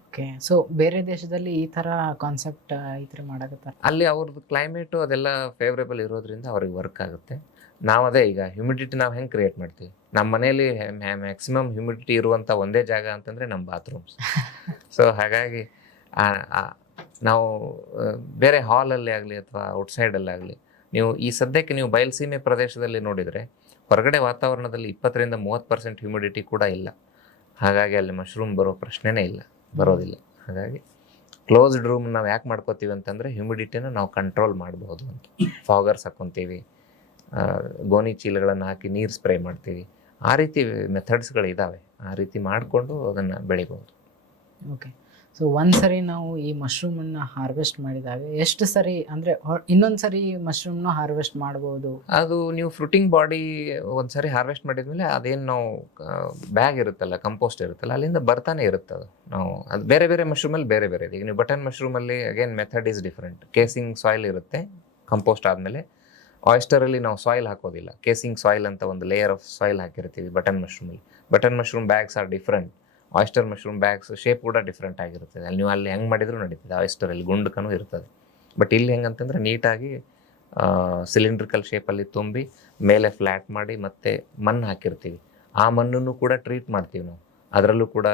Okay, so ಬೇರೆ ದೇಶದಲ್ಲಿ ಈ ಥರ ಕಾನ್ಸೆಪ್ಟ್ ಈ ಥರ ಮಾಡಕತ್ತಾರೆ. ಅಲ್ಲಿ ಅವ್ರದ್ದು ಕ್ಲೈಮೇಟು ಅದೆಲ್ಲ ಫೇವ್ರೇಬಲ್ ಇರೋದ್ರಿಂದ ಅವ್ರಿಗೆ ವರ್ಕ್ ಆಗುತ್ತೆ. ನಾವು ಅದೇ ಈಗ ಹ್ಯುಮಿಡಿಟಿ ನಾವು ಹೆಂಗೆ ಕ್ರಿಯೇಟ್ ಮಾಡ್ತೀವಿ? ನಮ್ಮ ಮನೇಲಿ ಮ್ಯಾಕ್ಸಿಮಮ್ ಹ್ಯುಮಿಡಿಟಿ ಇರುವಂಥ ಒಂದೇ ಜಾಗ ಅಂತಂದರೆ ನಮ್ಮ ಬಾತ್ರೂಮ್ಸ್. ಸೊ ಹಾಗಾಗಿ ನಾವು ಬೇರೆ ಹಾಲಲ್ಲಿ ಆಗಲಿ ಅಥವಾ ಔಟ್ಸೈಡಲ್ಲಿ ಆಗಲಿ, ನೀವು ಈ ಸದ್ಯಕ್ಕೆ ನೀವು ಬಯಲುಸೀಮೆ ಪ್ರದೇಶದಲ್ಲಿ ನೋಡಿದರೆ ಹೊರಗಡೆ ವಾತಾವರಣದಲ್ಲಿ 20-30% ಹ್ಯುಮಿಡಿಟಿ ಕೂಡ ಇಲ್ಲ. ಹಾಗಾಗಿ ಅಲ್ಲಿ ಮಶ್ರೂಮ್ ಬರೋ ಪ್ರಶ್ನೆನೇ ಇಲ್ಲ, ಬರೋದಿಲ್ಲ. ಹಾಗಾಗಿ ಕ್ಲೋಸ್ಡ್ ರೂಮ್ ನಾವು ಯಾಕೆ ಮಾಡ್ಕೋತೀವಿ ಅಂತಂದರೆ ಹ್ಯುಮಿಡಿಟಿನ ನಾವು ಕಂಟ್ರೋಲ್ ಮಾಡ್ಬೋದು ಅಂತ. ಫಾಗರ್ಸ್ ಹಾಕ್ಕೊತೀವಿ, ಗೋಣಿ ಚೀಲಗಳನ್ನು ಹಾಕಿ ನೀರು ಸ್ಪ್ರೇ ಮಾಡ್ತೀವಿ. ಆ ರೀತಿ ಮೆಥಡ್ಸ್ಗಳಿದ್ದಾವೆ. ಆ ರೀತಿ ಮಾಡಿಕೊಂಡು ಅದನ್ನು ಬೆಳಿಬೋದು. ಓಕೆ, ಸೊ ಒಂದು ಸರಿ ನಾವು ಈ ಮಶ್ರೂಮನ್ನು ಹಾರ್ವೆಸ್ಟ್ ಮಾಡಿದಾಗ ಎಷ್ಟು ಸರಿ ಅಂದರೆ ಇನ್ನೊಂದು ಸರಿ ಮಶ್ರೂಮ್ನ ಹಾರ್ವೆಸ್ಟ್ ಮಾಡ್ಬೋದು? ಅದು ನೀವು ಫ್ರೂಟಿಂಗ್ ಬಾಡಿ ಒಂದು ಸರಿ ಹಾರ್ವೆಸ್ಟ್ ಮಾಡಿದ್ಮೇಲೆ ಅದೇನು ನಾವು ಬ್ಯಾಗ್ ಇರುತ್ತಲ್ಲ, ಕಂಪೋಸ್ಟ್ ಇರುತ್ತಲ್ಲ, ಅಲ್ಲಿಂದ ಬರ್ತಾನೆ ಇರುತ್ತೆ. ನಾವು ಅದು ಬೇರೆ ಬೇರೆ ಮಶ್ರೂಮಲ್ಲಿ ಬೇರೆ ಬೇರೆ ಇದೆ. ಈಗ ನೀವು ಬಟನ್ ಮಶ್ರೂಮಲ್ಲಿ again method is different. Casing soil ಇರುತ್ತೆ ಕಂಪೋಸ್ಟ್ ಆದಮೇಲೆ. ಆಯಿಸ್ಟರಲ್ಲಿ ನಾವು ಸಾಯಿಲ್ ಹಾಕೋದಿಲ್ಲ. ಕೇಸಿಂಗ್ ಸಾಯಿಲ್ ಅಂತ ಒಂದು ಲೇಯರ್ ಆಫ್ ಸಾಯಿಲ್ ಹಾಕಿರ್ತೀವಿ ಬಟನ್ ಮಶ್ರೂಮಲ್ಲಿ. Button mushroom bags are different. Oyster mushroom bags shape ಕೂಡ ಡಿಫ್ರೆಂಟ್ ಆಗಿರ್ತದೆ. ಅಲ್ಲಿ ನೀವು ಅಲ್ಲಿ ಹೆಂಗೆ ಮಾಡಿದರೂ ನಡೀತದೆ. ಆಯಿಸ್ಟರಲ್ಲಿ ಗುಂಡಕನೂ ಇರ್ತದೆ. ಬಟ್ ಇಲ್ಲಿ ಹೆಂಗಂತಂದರೆ ನೀಟಾಗಿ ಸಿಲಿಂಡ್ರಿಕಲ್ ಶೇಪಲ್ಲಿ ತುಂಬಿ ಮೇಲೆ ಫ್ಲ್ಯಾಟ್ ಮಾಡಿ ಮತ್ತೆ ಮಣ್ಣು ಹಾಕಿರ್ತೀವಿ. ಆ ಮಣ್ಣನ್ನು ಕೂಡ ಟ್ರೀಟ್ ಮಾಡ್ತೀವಿ ನಾವು. ಅದರಲ್ಲೂ ಕೂಡ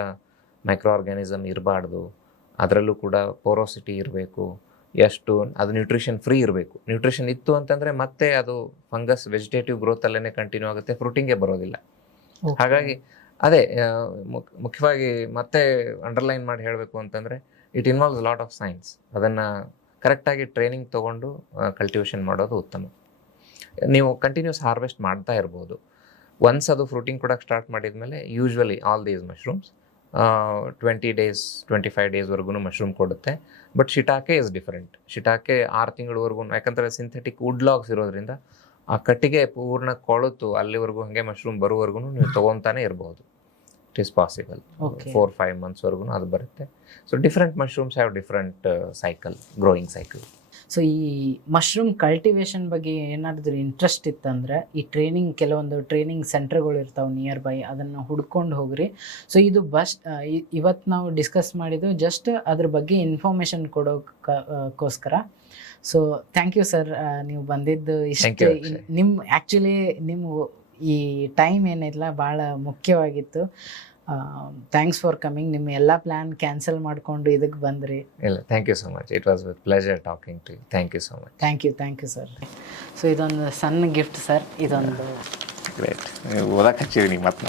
ಮೈಕ್ರೋ ಆರ್ಗ್ಯಾನಿಸಮ್ ಇರಬಾರ್ದು. ಅದರಲ್ಲೂ ಕೂಡ ಪೋರೋಸಿಟಿ ಇರಬೇಕು. ಎಷ್ಟು ಅದು ನ್ಯೂಟ್ರಿಷನ್ ಫ್ರೀ ಇರಬೇಕು. ನ್ಯೂಟ್ರಿಷನ್ ಇತ್ತು ಅಂತಂದರೆ ಮತ್ತೆ ಅದು ಫಂಗಸ್ ವೆಜಿಟೇಟಿವ್ ಗ್ರೋತಲ್ಲೇ ಕಂಟಿನ್ಯೂ ಆಗುತ್ತೆ, ಫ್ರೂಟಿಂಗೇ ಬರೋದಿಲ್ಲ. ಹಾಗಾಗಿ ಅದೇ ಮುಖ್ಯವಾಗಿ ಮತ್ತೆ ಅಂಡರ್ಲೈನ್ ಮಾಡಿ ಹೇಳಬೇಕು ಅಂತಂದರೆ it involves lot of science. ಅದನ್ನು ಕರೆಕ್ಟಾಗಿ ಟ್ರೈನಿಂಗ್ ತೊಗೊಂಡು ಕಲ್ಟಿವೇಷನ್ ಮಾಡೋದು ಉತ್ತಮ. ನೀವು ಕಂಟಿನ್ಯೂಸ್ ಹಾರ್ವೆಸ್ಟ್ ಮಾಡ್ತಾ ಇರ್ಬೋದು. ಒನ್ಸ್ ಅದು ಫ್ರೂಟಿಂಗ್ ಕೊಡೋಕ್ಕೆ ಸ್ಟಾರ್ಟ್ ಮಾಡಿದ್ಮೇಲೆ usually all these mushrooms 20 days 25 daysವರೆಗೂ ಮಶ್ರೂಮ್ ಕೊಡುತ್ತೆ. But shiitake is different. Shiitake 6 ತಿಂಗಳವರೆಗೂ, ಯಾಕಂದರೆ ಸಿಂಥೆಟಿಕ್ ವುಡ್ ಲಾಗ್ಸ್ ಇರೋದ್ರಿಂದ ಆ ಕಟ್ಟಿಗೆ ಪೂರ್ಣ ಕೊಳುತು ಅಲ್ಲಿವರೆಗೂ ಹಾಗೆ ಮಶ್ರೂಮ್ ಬರೋವರೆಗೂ ನೀವು ತೊಗೊತಾನೆ ಇರ್ಬೋದು. It is possible. 4-5 monthsವರೆಗೂ ಅದು ಬರುತ್ತೆ. So different mushrooms have different cycle, growing cycle. So ಈ ಮಶ್ರೂಮ್ ಕಲ್ಟಿವೇಶನ್ ಬಗ್ಗೆ ಏನಾದರೂ ಇಂಟ್ರೆಸ್ಟ್ ಇತ್ತಂದರೆ ಈ ಕೆಲವೊಂದು ಟ್ರೈನಿಂಗ್ ಸೆಂಟರ್ಗಳು ಇರ್ತಾವೆ ನಿಯರ್ ಬೈ, ಅದನ್ನು ಹುಡ್ಕೊಂಡು ಹೋಗ್ರಿ. ಸೊ ಇದು ಇವತ್ತು ನಾವು ಡಿಸ್ಕಸ್ ಮಾಡಿದ್ದು ಜಸ್ಟ್ ಅದ್ರ ಬಗ್ಗೆ ಇನ್ಫಾರ್ಮೇಷನ್ ಕೊಡೋಕ್ಕೋಸ್ಕರ. ಸೊ ಥ್ಯಾಂಕ್ ಯು ಸರ್, ನೀವು ಬಂದಿದ್ದು ಇಷ್ಟು. ನಿಮ್ಮ ಈ ಟೈಮ್ ಏನಿಲ್ಲ ಭಾಳ ಮುಖ್ಯವಾಗಿತ್ತು. Thanks for coming. ನಿಮ್ಮ ಎಲ್ಲ ಪ್ಲ್ಯಾನ್ ಕ್ಯಾನ್ಸಲ್ ಮಾಡಿಕೊಂಡು ಇದಕ್ಕೆ ಬಂದ್ರಿ. ಇಲ್ಲ, thank you so much. It was with pleasure talking to you. Thank you so much. Thank you sir. So ಇದೊಂದು ಸಣ್ಣ ಗಿಫ್ಟ್ ಸರ್. ಇದೊಂದು ಗ್ರೇಟ್. ಓದಕ್ಕೆ ಹಚ್ಚಿರಿ ನೀವು ಮತ್ತೆ.